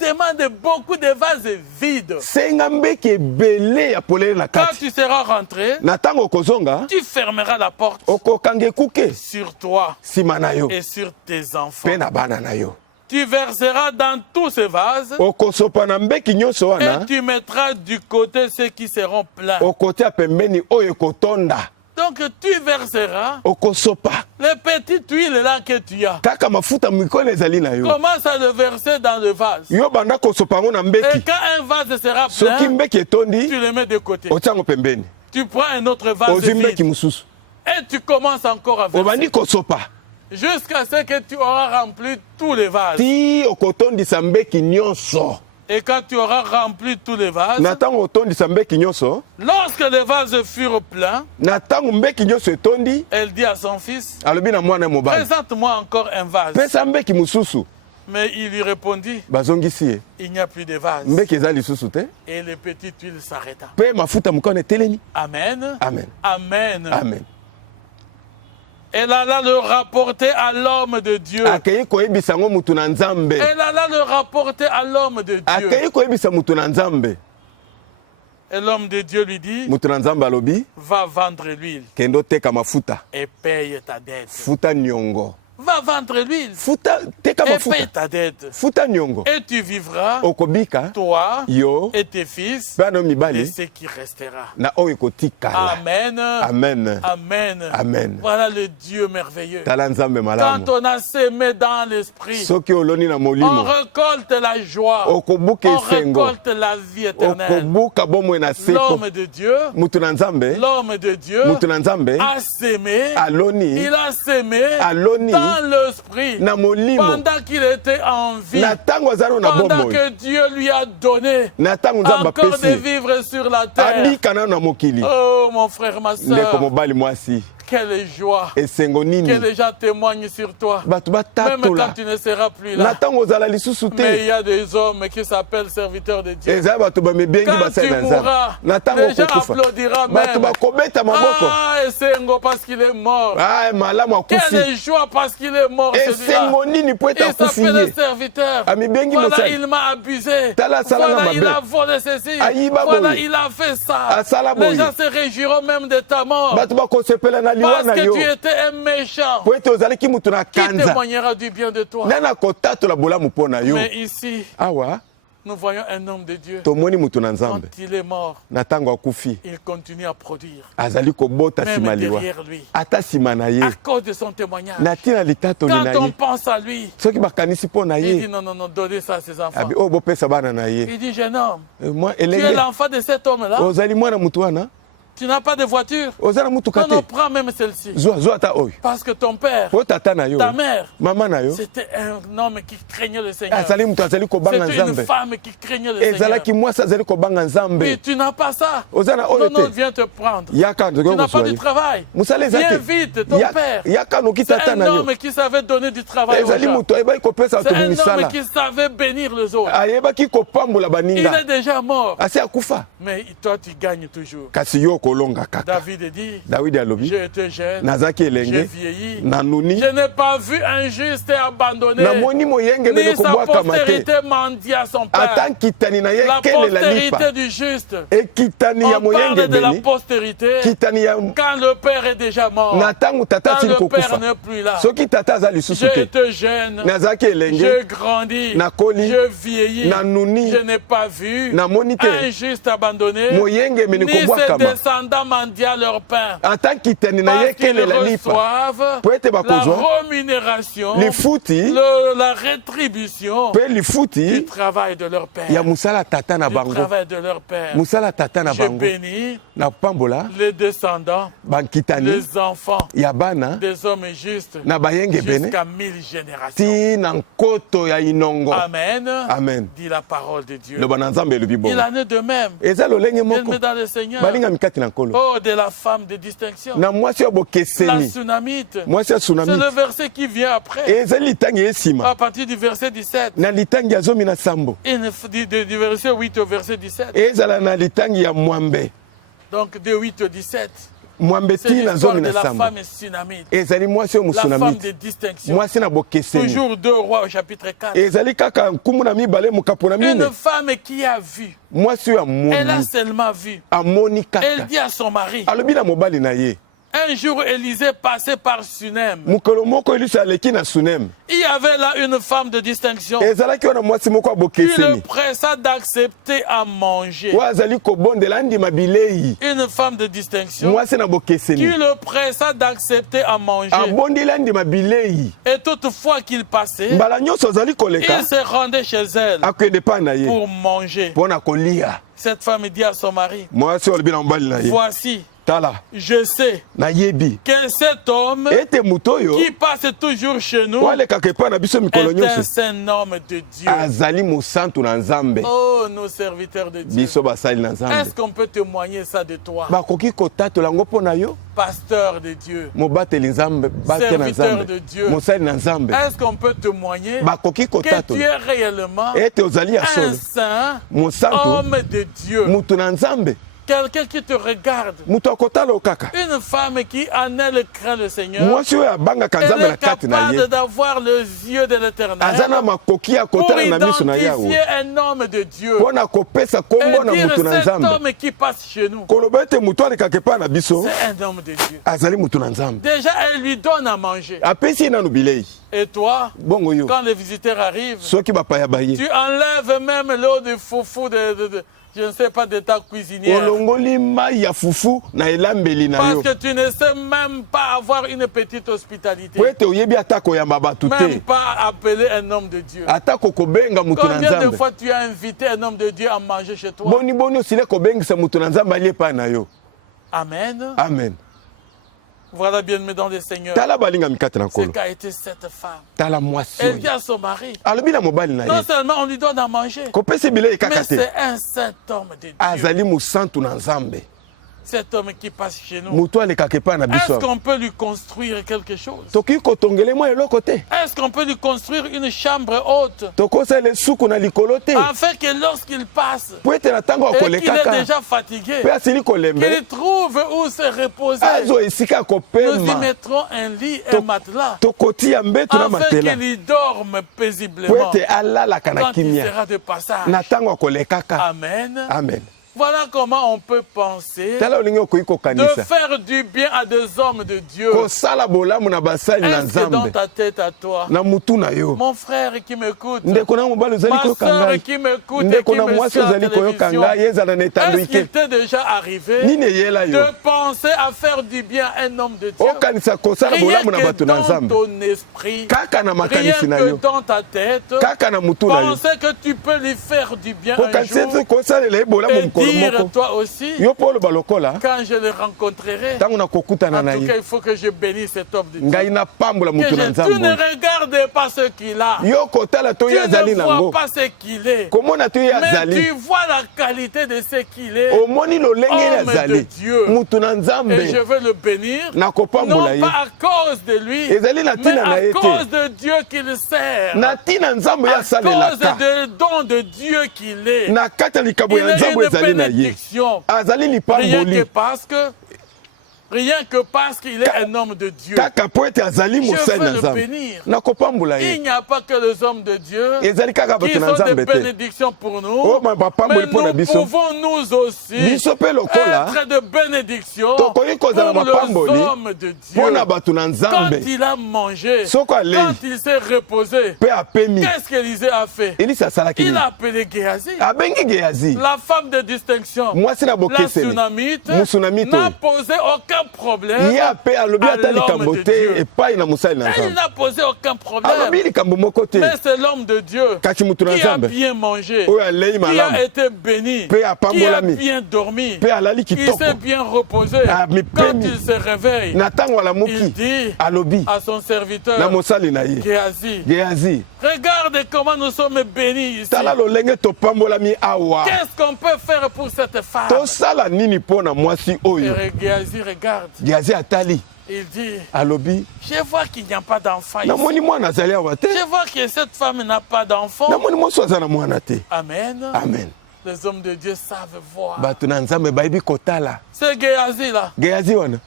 Demande beaucoup de vases vides. senga mbeki ebele ya polele na Quand kati. tu seras rentré, Na ntango okozonga tu fermeras la porte okokanga ekuke sur toi nsima na yo et sur tes enfants. mpe na bana na yo, Tu verseras dans tous ces vases okosopa na mbeki nyonso et wana, tu mettras du côté ceux qui seront pleins. okotia pembeni oyo ekotonda, Donc tu verseras okosopa les petites huiles là que tu as. kaka mafuta mikolo ezali na yo, Commence à le verser dans le vase. yo banda kosopa yango na Et mbeki, quand un vase sera soki plein, mbeki etondi tu le mets de côté. otia yango pembeni, Tu prends un autre vase ozwi mbeki vide mosusu, et tu commences encore à obandi verser kosopa jusqu'à ce que tu auras rempli tous les vases. ti okotondisa mbeki nyonso. Et quand tu auras rempli tous les vases, Na ntango otondisa mbeki nyonso, lorsque les vases furent pleins, na ntango mbeki nyonso etondi, elle dit à son fils, alobi na mwana mobali, présente-moi encore un vase. pesa mbeki mosusu. Mais il lui répondit, Bazongisi ye, il n'y a plus de vase. mbeki eza lisusu te, Et les petites huiles s'arrêta. mpe mafuta mokano etelemi. Amen. Amen. Amen. Amen. Elle alla le rapporter à l'homme de Dieu. Akei koyebisa ngo mutu na Nzambe. Elle alla le rapporter à l'homme de Dieu. Akei koyebisa mutu na Nzambe. Et l'homme de Dieu lui dit, Mutu na Nzambe alobi, va vendre l'huile kendo teka mafuta, et paye ta dette. futa nyongo. Va vendre l'huile futa teka et mafuta paye ta dette. futa nyongo Et tu vivras, okobika toi yo et tes fils, bana et mibali ce qui restera. na oyo ekotikala. Amen. Amen. Amen. Amen. Voilà le Dieu merveilleux. Tala nzambe malamu. Quand on a sémé dans l'esprit, Soki oloni na on molimo récolte la joie. okobuka On esengo récolte la vie éternelle. okobuka bomoi na seko. L'homme de Dieu, Mutu na nzambe l'homme de Dieu mutu na nzambe a sémé, aloni il a sémé aloni dans l'esprit na molimo pendant qu'il était en vie, na ntango azali na pendant bomoi que Dieu lui a donné na ntango nzambe encore de apesi vivre sur la terre. abika nano na mokili. Oh mon frère, ma Ndeko soeur, mobali mwasi quelle joie esengo que nini les gens témoignent sur toi. bato Même quand batatola tu ne seras plus na là. ntango ozala lisusu Mais il te y a des hommes qui s'appellent serviteurs de Dieu. ezali bato bamebengi Quand basali tu na nzambe mourras, na ntango les gens okokufa applaudiront bato même. bakobeta maboko. Ah, Esengo parce qu'il est mort. Ah, malamu akufi Quelle joie parce qu'il est mort celui-là. esengo nini po ete Il akufi s'appelle le ye serviteur. Amibengi Voilà, mosali. il m'a abusé. Tala sala na Voilà, il mabe. a volé ceci. Ayiba Voilà, boye. il a fait ça. Asala Les boye. gens se réjouiront même de ta mort. bato bakosepela na liwa Parce na que yo tu étais un méchant. po ete ozalaki mutu na Qui kanza témoignera du bien de toi? nani akotatola bolamu mpo na yo. Mais ici, Awa nous voyons un homme de Dieu. tomoni mutu na Quand nzambe il est mort, na ntango akufi il continue à produire. azali kobota Même nsima liwa derrière lui. ata nsima na ye À cause de son témoignage. na ntina litatoli na Quand on ye pense à lui, soki bakanisi mpo na il dit ye non, non, non, donnez ça à ses enfants. abi oyo bopesa bana na ye Il dit, jeune homme, mwa tu es elenge l'enfant de cet homme-là. ozali mwana mutu wana Tu n'as pas de voiture. oza na mutuka Non, non, te prends même celle-ci. zwa ata oyo Parce que ton père, po tata na yo ta mère, mama na yo c'était un homme qui craignait le Seigneur. azali mutu azali kobanga C'était une nzambe femme qui craignait le Seigneur. ezalaki mwasi azali kobanga Et nzambe tu n'as pas ça. oza na Non, oyo non, te viens te prendre. yaka nzoki Tu n'as pas okoswa du ye travail. mosala eza Viens te vite, ton père. yaka noki C'est tata un na yo homme qui savait donner du travail aux ezali gens. mutu ayebaki kopesa C'est bato un homme misala qui savait bénir les autres. ayebaki kopambola Il baninga est déjà mort. asi akufa Mais toi, tu gagnes toujours. kasi yo okolonga kaka David dit, dawidi alobi j'ai été jeune, nazalaki j'ai elenge vieilli. nanuni Je n'ai pas vu un juste abandonné. namoni moyengebele Ni sa kobwakama te postérité mendier à son père. ata nkitani na ye La kelela lipa postérité du juste. ekitani ya On parle de la moyengebeli postérité kitani ya quand le père est déjà mort. na ntango tata Quand asili le père kokufa n'est plus là. soki tata aza lisusu J'ai te été jeune. nazalaki J'ai elenge grandi. nakoli J'ai vieilli. nanuni Je n'ai pas vu namoni un te juste abandonné. moyengemeli Ni ses kobwakama descendants mendier leur pain. ata nkitani na ye Parce qu'ils kelela lipa reçoivent po ete la bakozwa rémunération, lifuti la rétribution mpe du lifuti travail de leur père. ya mosala tata na Du bango travail de leur père. mosala tata na Je bango bénis na pambola les descendants, bankitani les enfants ya bana des hommes justes na bayengebene jusqu'à 1000 générations. ti na nkoto ya inongo Amen. Amen. Dit la parole de Dieu. loba na nzambe elobi Il bongo en est de même. eza lolenge moko Bien dans le Seigneur. balingami kati na nkolo Oh, de la femme de distinction. na mwasi oyo La bokeseni Sunamite. mwasi ya C'est le tsunami verset qui vient après. ezali litangi ye nsima À partir du verset 17. na litangi ya zomi na sambo Du verset 8 au verset 17. ezala na litangi ya mwambe Donc de 8 au 17. mwambe C'est ti na l'histoire zomi de na la sambo femme Sunamite. ezali mwasi oyo La femme de mosunamite distinction. mwasi na bokeseni Toujours 2 rois au chapitre 4. ezali kaka nkumu na mibale mokapo na mine Une femme qui a vu. mwasi oyo Elle a amoni seulement vu. amoni Elle kaka dit à son mari. alobi na mobali na ye Un jour, Élisée passait par Sunem. mokolo moko elisi aleki na sunem Il y avait là une femme de distinction ezalaki wana mwasi moko ya qui le bokeseni pressa d'accepter à manger. oyo azali kobondela andima bilei Une femme de distinction mwasi na qui bokeseni le pressa d'accepter à manger. abondeli andima bilei Et toutefois qu'il passait, mbala nyonso azali koleka il se rendait chez elle akende epai na ye pour manger. mpo na kolia Cette femme dit à son mari, mwasi oyo alobi na mobali na ye voici, tala je sais nayebi que cet homme ete moto oyo qui passe toujours chez nous oyo alekaka epai na biso mikolo est un nyonso saint homme de Dieu. azali mosantu na nzambe Oh, nos serviteurs de Dieu. biso basali na nzambe Est-ce qu'on peut témoigner ça de toi, bakoki kotatola yango mpo na yo pasteur de Dieu? mobateli nzambe bate na Serviteur nzambe de Dieu. mosali na nzambe Est-ce qu'on peut témoigner bakoki que tu kotatola es réellement ete ozali ya un solo saint mosantu homme de Dieu? mutu na nzambe quelqu'un qui te regarde, moto akotala okaka une femme qui en elle craint le Seigneur, mwasi oyo abangaka elle nzambe na est kati na capable ye d'avoir les yeux de aza l'Éternel na makoki ya pour kotala na miso na yawe identifier un homme de Dieu mpo na kopesa kombo et na dire mutu na cet nzambe homme qui passe chez nous, koloba ete moto alekaka epai na biso c'est un homme de Dieu. azali mutu na nzambe Déjà, elle lui donne à manger. apesi ye nanu bilei Et toi, bongo yo quand les visiteurs arrivent, soki bapaya baye tu enlèves même l'eau de foufou je ne sais pas, de ta cuisinière. olongoli mai ya fufu na elambeli na Parce yo que tu ne sais même pas avoir une petite hospitalité. po ete oyebi ata koyamba bato Même te pas appeler un homme de Dieu. ata kokobenga mutu na Combien de nzambe fois tu as invité un homme de Dieu à manger chez toi? boni boni osile kobengisa mutu na nzambe ali epai na yo Amen. amen Voilà, bien-aimés dans le Seigneur. tala balinga mikate na Ce nkolo qu'a été cette femme. tala mwasi Elle dit oyo à son mari, alobi na mobali na non ye seulement on lui donne à manger, kopesa bilei mais kaka te c'est un saint homme de Dieu. azali mosantu na nzambe Cet homme qui passe chez nous. moto alekaka epai na biso Est-ce qu'on peut lui construire quelque chose? tokoki kotongele mwa eloko te Est-ce qu'on peut lui construire une chambre haute tokosala esuku na likolo te afin que lorsqu'il passe po ete na ntango et qu'il est akolekaka déjà fatigué, mpe asili kolembe qu'il trouve où se reposer, azwa esika ya nous y kopema mettrons un lit, un matelas, tokotia mbeto na afin matela qu'il y dorme po paisiblement ete alalaka na quand il kimia sera de passage. na ntango akolekaka Amen. amen Voilà comment on peut penser tala olingi okoki de kokanisa faire du bien à des hommes de Dieu. kosala bolamu na basali na Est-ce que dans nzambe ta tête à toi, na mutu na yo mon frère qui m'écoute, ndeko na mobali ozali ma koyoka soeur ngai qui m'écoute et ndeko qui na me mwasi suit à la ozali koyoka télévision, ngai ezala na etando est-ce qu'il ike t'est déjà arrivé nini eyela yo de penser à faire du bien à un homme de Dieu? okanisa kosala Rien bolamu na que bato na dans nzambe ton esprit, kaka na rien makanisi na que yo dans ta tête, kaka na mutu na yo penser que tu peux lui faire du bien un okanisa ete jour kosalela ye bolamu et mokolo dire moko toi aussi, yo mpo oloba lokola quand je le rencontrerai, ntango nakokutana en na tout cas, ye il faut que je bénisse cet homme de Dieu. ngai napambola Que mutu na tu ne nzambe regardes pas ce qu'il a. yo kotala to Tu ye azali ne vois nango pas ce qu'il est. komona to ye Mais tu azali vois la qualité de ce qu'il est. omoni lolenge ye Homme de azali Dieu. mutu na Et je nzambe veux le bénir. Non nakopambola ye pas à cause de lui, ezali na mais ntina na à ye cause te de Dieu qu'il sert. na ntina nzambe ye À cause asalelaka des dons de Dieu qu'il est. na kati ya likambo Il ya est nzambe une ezali na ye bénédiction. azali Rien lipamboli que parce qu'il est un homme de Dieu. kaka po ete azali Je mosali veux na le nzambe bénir. nakopambola Il ye n'y a pas que les hommes de Dieu ezali kaka qui bato na sont des nzambe te bénédictions pour nous. o bapamboli Mais mpo na nous biso pouvons nous aussi biso mpe lokola être de bénédictions pour tokoki kozala les bapamboli hommes de Dieu. mpo na bato na Quand nzambe il a mangé, soko alei quand il s'est reposé, mpe apemi qu'est-ce qu'Élisée a fait? elisa asalaki Il nini a appelé Géasi, abengi geazi la femme de distinction. mwasi na La bokeseni Sunamite Musunamite n'a oyo. posé aucun problème. ye ape alobi à ata likambo l'homme de te Dieu. epai na mosali na Elle nzambe n'a posé aucun alobi problème. likambo moko te Mais c'est l'homme de Dieu kati mutu na qui a nzambe bien mangé, oyo alei qui malamu a été béni, Pe qui a apambolami. bien dormi, mpe alali il kitoko s'est bien reposé. Ah, mais Quand pemi. il se réveille, na ntango il alamuki dit alobi à son na serviteur, mosali na ye Géasi, geazi regarde comment nous sommes bénis ici. tala lolenge topambolami awa Qu'est-ce qu'on peut faire pour cette femme? tosala nini mpo na mwasi oyo Et Géasi regarde, geazi atali il dit, alobi je vois qu'il n'y a pas d'enfant ici. namoni mwana azali awa te Je vois que cette femme n'a pas d'enfant. namoni mwasi aza na mwana te Amen. amen Les hommes de Dieu savent voir. bato na nzambe bayebi kotala C'est Géasi là. geazi wana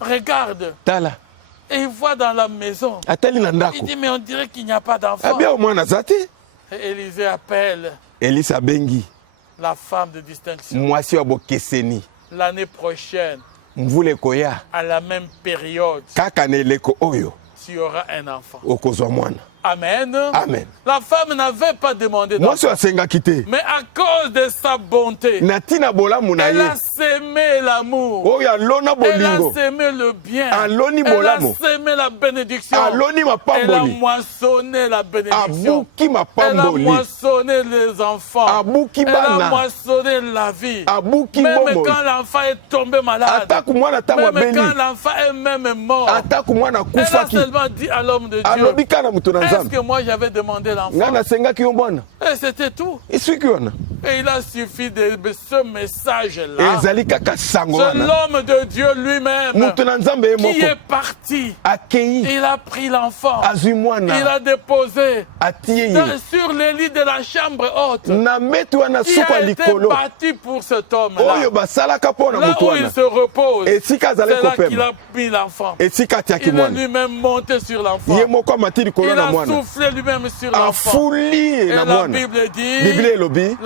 Regarde. tala Et il voit dans la maison. atali na Il ndako dit, mais on dirait qu'il n'y a pas d'enfant. abia mwana aza te Et Élisée appelle elisa abengi la femme de distinction. mwasi wa bokeseni L'année prochaine, mvula ekoya à la même période, kaka na eleko oyo tu auras un enfant. okozwa mwana Amen. amen La femme n'avait pas demandé mwasi d'enfant. oyo asengaki te Mais à cause de sa bonté, na ntina bolamu na elle ye a sémé l'amour. oyo alona Elle a bolingo sémé le bien. aloni Elle a bolamu sémé la bénédiction. aloni Elle a mapamboli moissonné la bénédiction. abuki Elle a mapamboli moissonné les enfants. abuki Elle a bana moissonné la vie. abuki Même bomoi quand l'enfant est tombé malade. atako mwana ntango Même abeli quand l'enfant est même mort. atako mwana Elle a akufaki seulement dit à l'homme de Dieu, alobi kaka na moto na est-ce nzambe que moi j'avais demandé ngai l'enfant? nasengaki yo mwana Et c'était tout. eswiki wana Et il a suffi de ce message-là. ezali kaka sango C'est wana l'homme de Dieu lui-même mutu na nzambe ye qui moko est parti. akei Il a pris l'enfant. azwi Il mwana a déposé atie ye sur les lits de la chambre haute. na meti wana Qui suka a été likolo bâti pour cet homme-là. oyo basalaka mpo na Là motu où il wana se repose, esika azali c'est là qu'il kopema a mis l'enfant. esika atiaki Il est mwana lui-même monté sur l'enfant. ye moko amati likolo Il na a mwana soufflé lui-même sur l'enfant. afuli ye Et na la mwana Bible dit, biblia elobi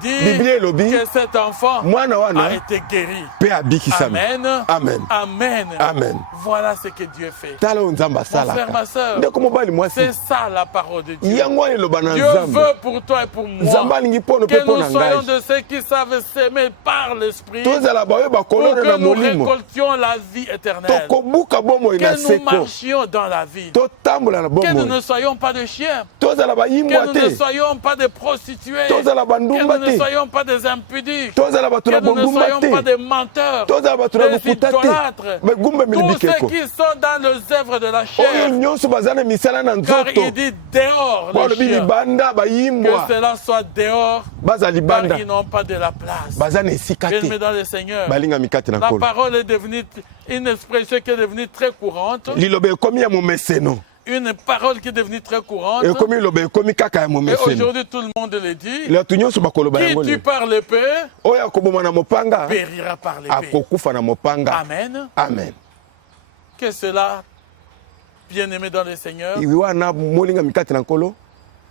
Biblia elobi que cet enfant mwana a wana été guéri. mpe abikisami Amen. Amen. Amen. Amen. Voilà ce que Dieu fait. tala oyo nzambe Mon frère, asalaka ma soeur, ndeko mobali mwasi c'est ça la parole de Dieu. yango wana eloba na Dieu nzambe veut pour toi et pour nzambe moi alingi mpono mpe que mpo nous na soyons ngai de ceux qui savent s'aimer par l'esprit pour tozala baoyo bakolona na que nous molimo récoltions la vie éternelle. tokobuka bomoi na Que nous seko marchions dans la vie. totambola na Que nous bomoi ne soyons pas de chiens. tozala Que bayimbwa nous ne te soyons pas des prostituées. tozala Que bandumba nous ne te soyons pas des impudiques. tozala bato Que na nous ne bondumba soyons pas te des menteurs. tozala bato na Des lokuta te idolâtres. bagumbameli Tous ceux bikeko qui sont dans les œuvres de la oyo chair. nyonso baza na misala na Car nzoto il dit dehors les balobi chiens. libanda Que bayimbwa cela soit dehors. baza Car libanda ils n'ont pas de la place. baza na esika Bien-aimés te dans le Seigneur. balingami kati na La nkolo parole est devenue une expression qui est devenue très courante. liloba ekomi ya momeseno Une parole qui est devenue très courante. ekomi liloba ekomi kaka ya Et momeseno aujourd'hui, tout le monde le dit. bato nyonso bakoloba Qui yango tue le par l'épée oyo akoboma na mopanga périra par l'épée. akokufa na mopanga Amen. amen Que cela, bien-aimé dans le Seigneur, iwi wana molingami kati na nkolo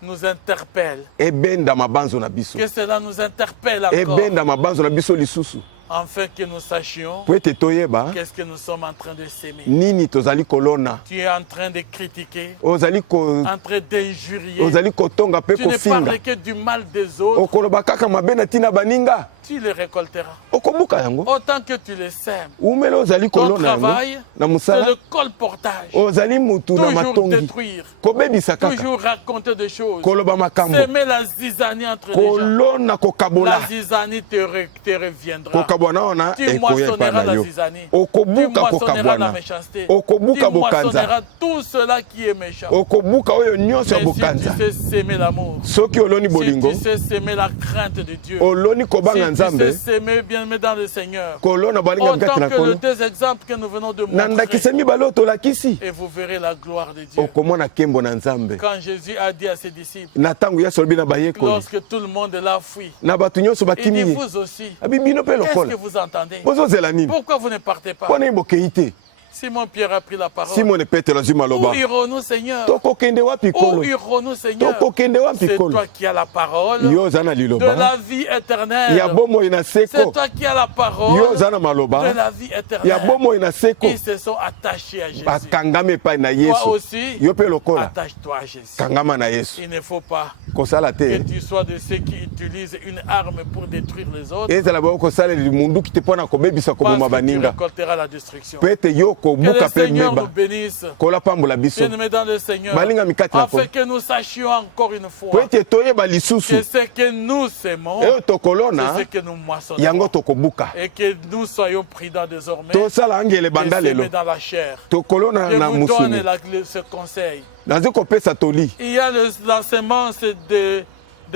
nous interpelle. ebenda mabanzo na biso Que cela nous interpelle encore. ebenda mabanzo na biso lisusu Afin que nous sachions po ete toyeba qu'est-ce que nous sommes en train de s'aimer. nini tozali kolona Tu es en train de critiquer, ozali en train d'injurier. ozali kotonga mpe Tu ne kofinga parles que du mal des autres. okoloba kaka mabe na ntina baninga Tu les récolteras. okobuka yango Autant que tu les sèmes. umele ozali Ton kolona yango travail, na c'est mosala le colportage. ozali mutu na Toujours matongi détruire. kobebisa kaka Toujours raconter des choses. koloba makambo S'aimer la zizanie entre les gens. kolona kokabola La zizanie te reviendra. kokabwana wana Tu ekoya epai moissonneras na la yo zizanie. Tu okobuka moissonneras la kokabwana méchanceté. okobuka Tu bokanza moissonneras tout cela qui est méchant. okobuka oyo nyonso ya Mais si bokanza tu sais s'aimer l'amour, soki oloni si bolingo tu sais s'aimer la crainte de Dieu, oloni si kobanga tu nzambe sais s'aimer bien mais dans le Seigneur, kolona balinga autant mikati na que les nkolo deux exemples que nous venons de na montrer, ndakisa mibale oyo tolakisi et vous verrez la gloire de Dieu. okomona nkembo na nzambe Quand Jésus a dit à ses disciples, na ntango yesu alobi na bayekoli lorsque tout le monde l'a fui, na bato nyonso il bakimi dit ye vous aussi, abi bino mpe qu'est-ce lokola que vous entendez? bozozela nini Pourquoi vous ne partez pas? mpo nini bokei te Simon-Pierre a pris la parole. simone petelo azwi Où maloba irons-nous, Seigneur? tokokende wapi Où kolo irons-nous, Seigneur? tokokende wapi C'est kolo toi qui as la parole yo oza na de liloba la vie éternelle. ya bomoi na C'est seko toi qui as la yo parole oza na maloba de la vie ya éternelle. bomoi na seko Ils se sont attachés à Jésus. bakangami epai na Toi yesu aussi, yo mpe lokola attache-toi à Jésus. kangama na yesu Il ne faut pas kosala que te tu sois de ceux qui utilisent une arme pour détruire les autres, ezala bayo kosalela munduki te mpo na kobebisa parce koboma que tu baninga récolteras la destruction. mpo ete yo Que le kobuka mpe Seigneur nous meba bénisse. kolapambola biso Bien-aimés dans le Seigneur, balinga mikati na afin kolo que nous sachions encore une mpo fois ete toyeba lisusu que ce que nous aimons, eyo c'est tokolona ce que nous moissonnons. yango tokobuka Et que nous soyons prudents désormais tosala angele de banda lelo s'aimer dans la chair. tokolona Je na vous donne musuni ce conseil. nazi kopesa toli Il y a la semence de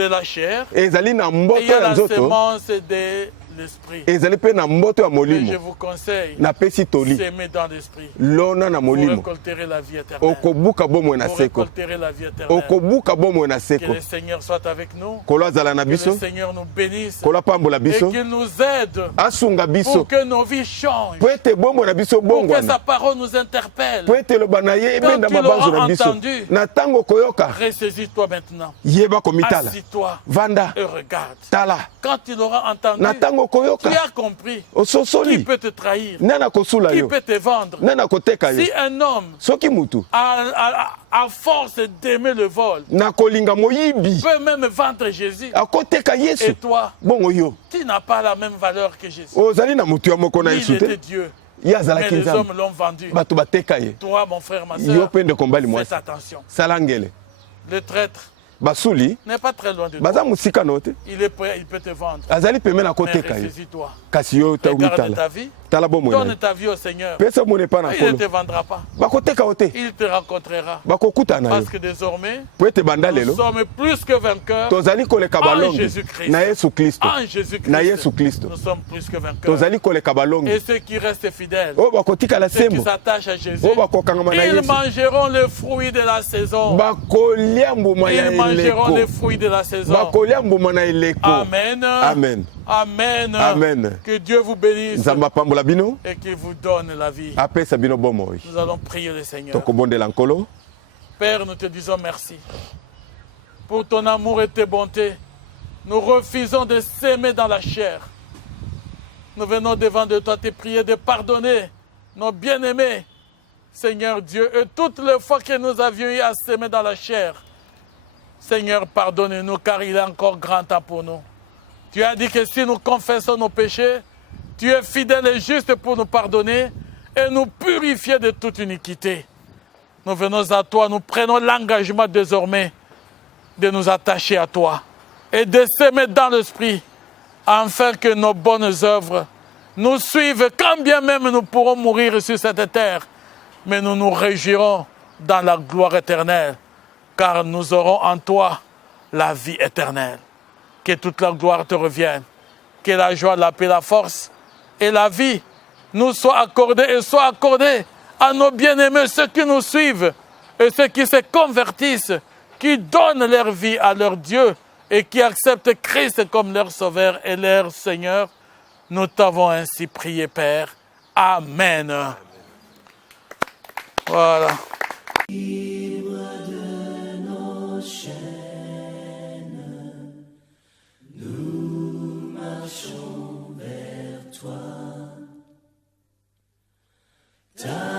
la chair ezali na et il mboto y a ya la nzoto semence de l'esprit. ezali mpe na mboto ya Mais je molimo vous conseille, napesi toli s'aimer dans l'esprit. lona na Vous molimo récolterez la vie éternelle. okobuka bomoi na Vous seko récolterez la vie éternelle. okobuka bomoi na Que seko le Seigneur soit avec nous. kolo azala na Que biso le Seigneur nous bénisse. kolo apambola Et biso qu'il nous aide asunga biso pour que nos vies changent. po ete bomoi na biso Pour que sa bongwana parole nous interpelle. po ete loba na ye ebenda tu mabanzo l'auras na biso entendu, na ntango koyoka Ressaisis-toi maintenant. yeba komitala Assis-toi vanda et regarde. tala Quand tu l'auras entendu, na ntango koyoka tu as compris. Qui ososoli peut te trahir? nani akosula Qui yo peut te vendre? nani akoteka yo Si un homme, soki mutu à force d'aimer le vol, na kolinga moyibi peut même vendre Jésus, akoteka et yesu toi, bongo yo tu n'as pas la même valeur que Jésus. ozali na mutu ya moko na Il yesu était te Dieu, ye mais azalaki les nzambe hommes l'ont vendu. bato bateka ye Toi, mon frère, ma yo soeur, mpe ndeko mbali faites mwasi attention. sala ngele Le traître basuli n'est pas très loin de toi. baza mosika no te Il est prêt, il peut te vendre. azali pembeni Mais akoteka yo ressaisis-toi. kasi yo Regarde taomitala ta vie. tala bomoi na Donne ye ta vie au Seigneur. pesa mona epai na Il ne nkolo te vendra pas. bakoteka yo te Il te rencontrera. bakokutana na yo Parce que désormais, po ete banda nous lelo sommes plus que vainqueurs tozali koleka en balongi Jésus-Christ. na yesu kristo En Jésus-Christ, na yesu kristo nous sommes plus que vainqueurs. tozali koleka balongi Et ceux qui restent fidèles, oyo bakotikala ceux qui sembo s'attachent à Jésus, oyo bakokangama na ils yesu mangeront les fruits de la saison. bakolia mbuma ya Ils mangeront les eleko fruits de la saison. bakolia mbuma na eleko Amen. amen Amen. Amen. Que Dieu vous bénisse nzambe apambola bino et qu'il vous donne la vie. apesa bino bomoi Nous allons prier le Seigneur. tokobondela nkolo Père, nous te disons merci pour ton amour et tes bontés. Nous refusons de s'aimer dans la chair. Nous venons devant de toi te prier de pardonner nos bien-aimés, Seigneur Dieu, et toutes les fois que nous avions eu à s'aimer dans la chair. Seigneur, pardonne-nous car il est encore grand temps pour nous. Tu as dit que si nous confessons nos péchés, tu es fidèle et juste pour nous pardonner et nous purifier de toute iniquité. Nous venons à toi, nous prenons l'engagement désormais de nous attacher à toi et de s'aimer dans l'esprit, afin que nos bonnes œuvres nous suivent, quand bien même nous pourrons mourir sur cette terre, mais nous nous réjouirons dans la gloire éternelle, car nous aurons en toi la vie éternelle. Que toute la gloire te revienne, que la joie, la paix, la force et la vie nous soient accordées et soient accordées à nos bien-aimés, ceux qui nous suivent et ceux qui se convertissent, qui donnent leur vie à leur Dieu et qui acceptent Christ comme leur Sauveur et leur Seigneur. Nous t'avons ainsi prié, Père. Amen. Voilà. Libre de nos chaînes, nous marchons vers toi. Ta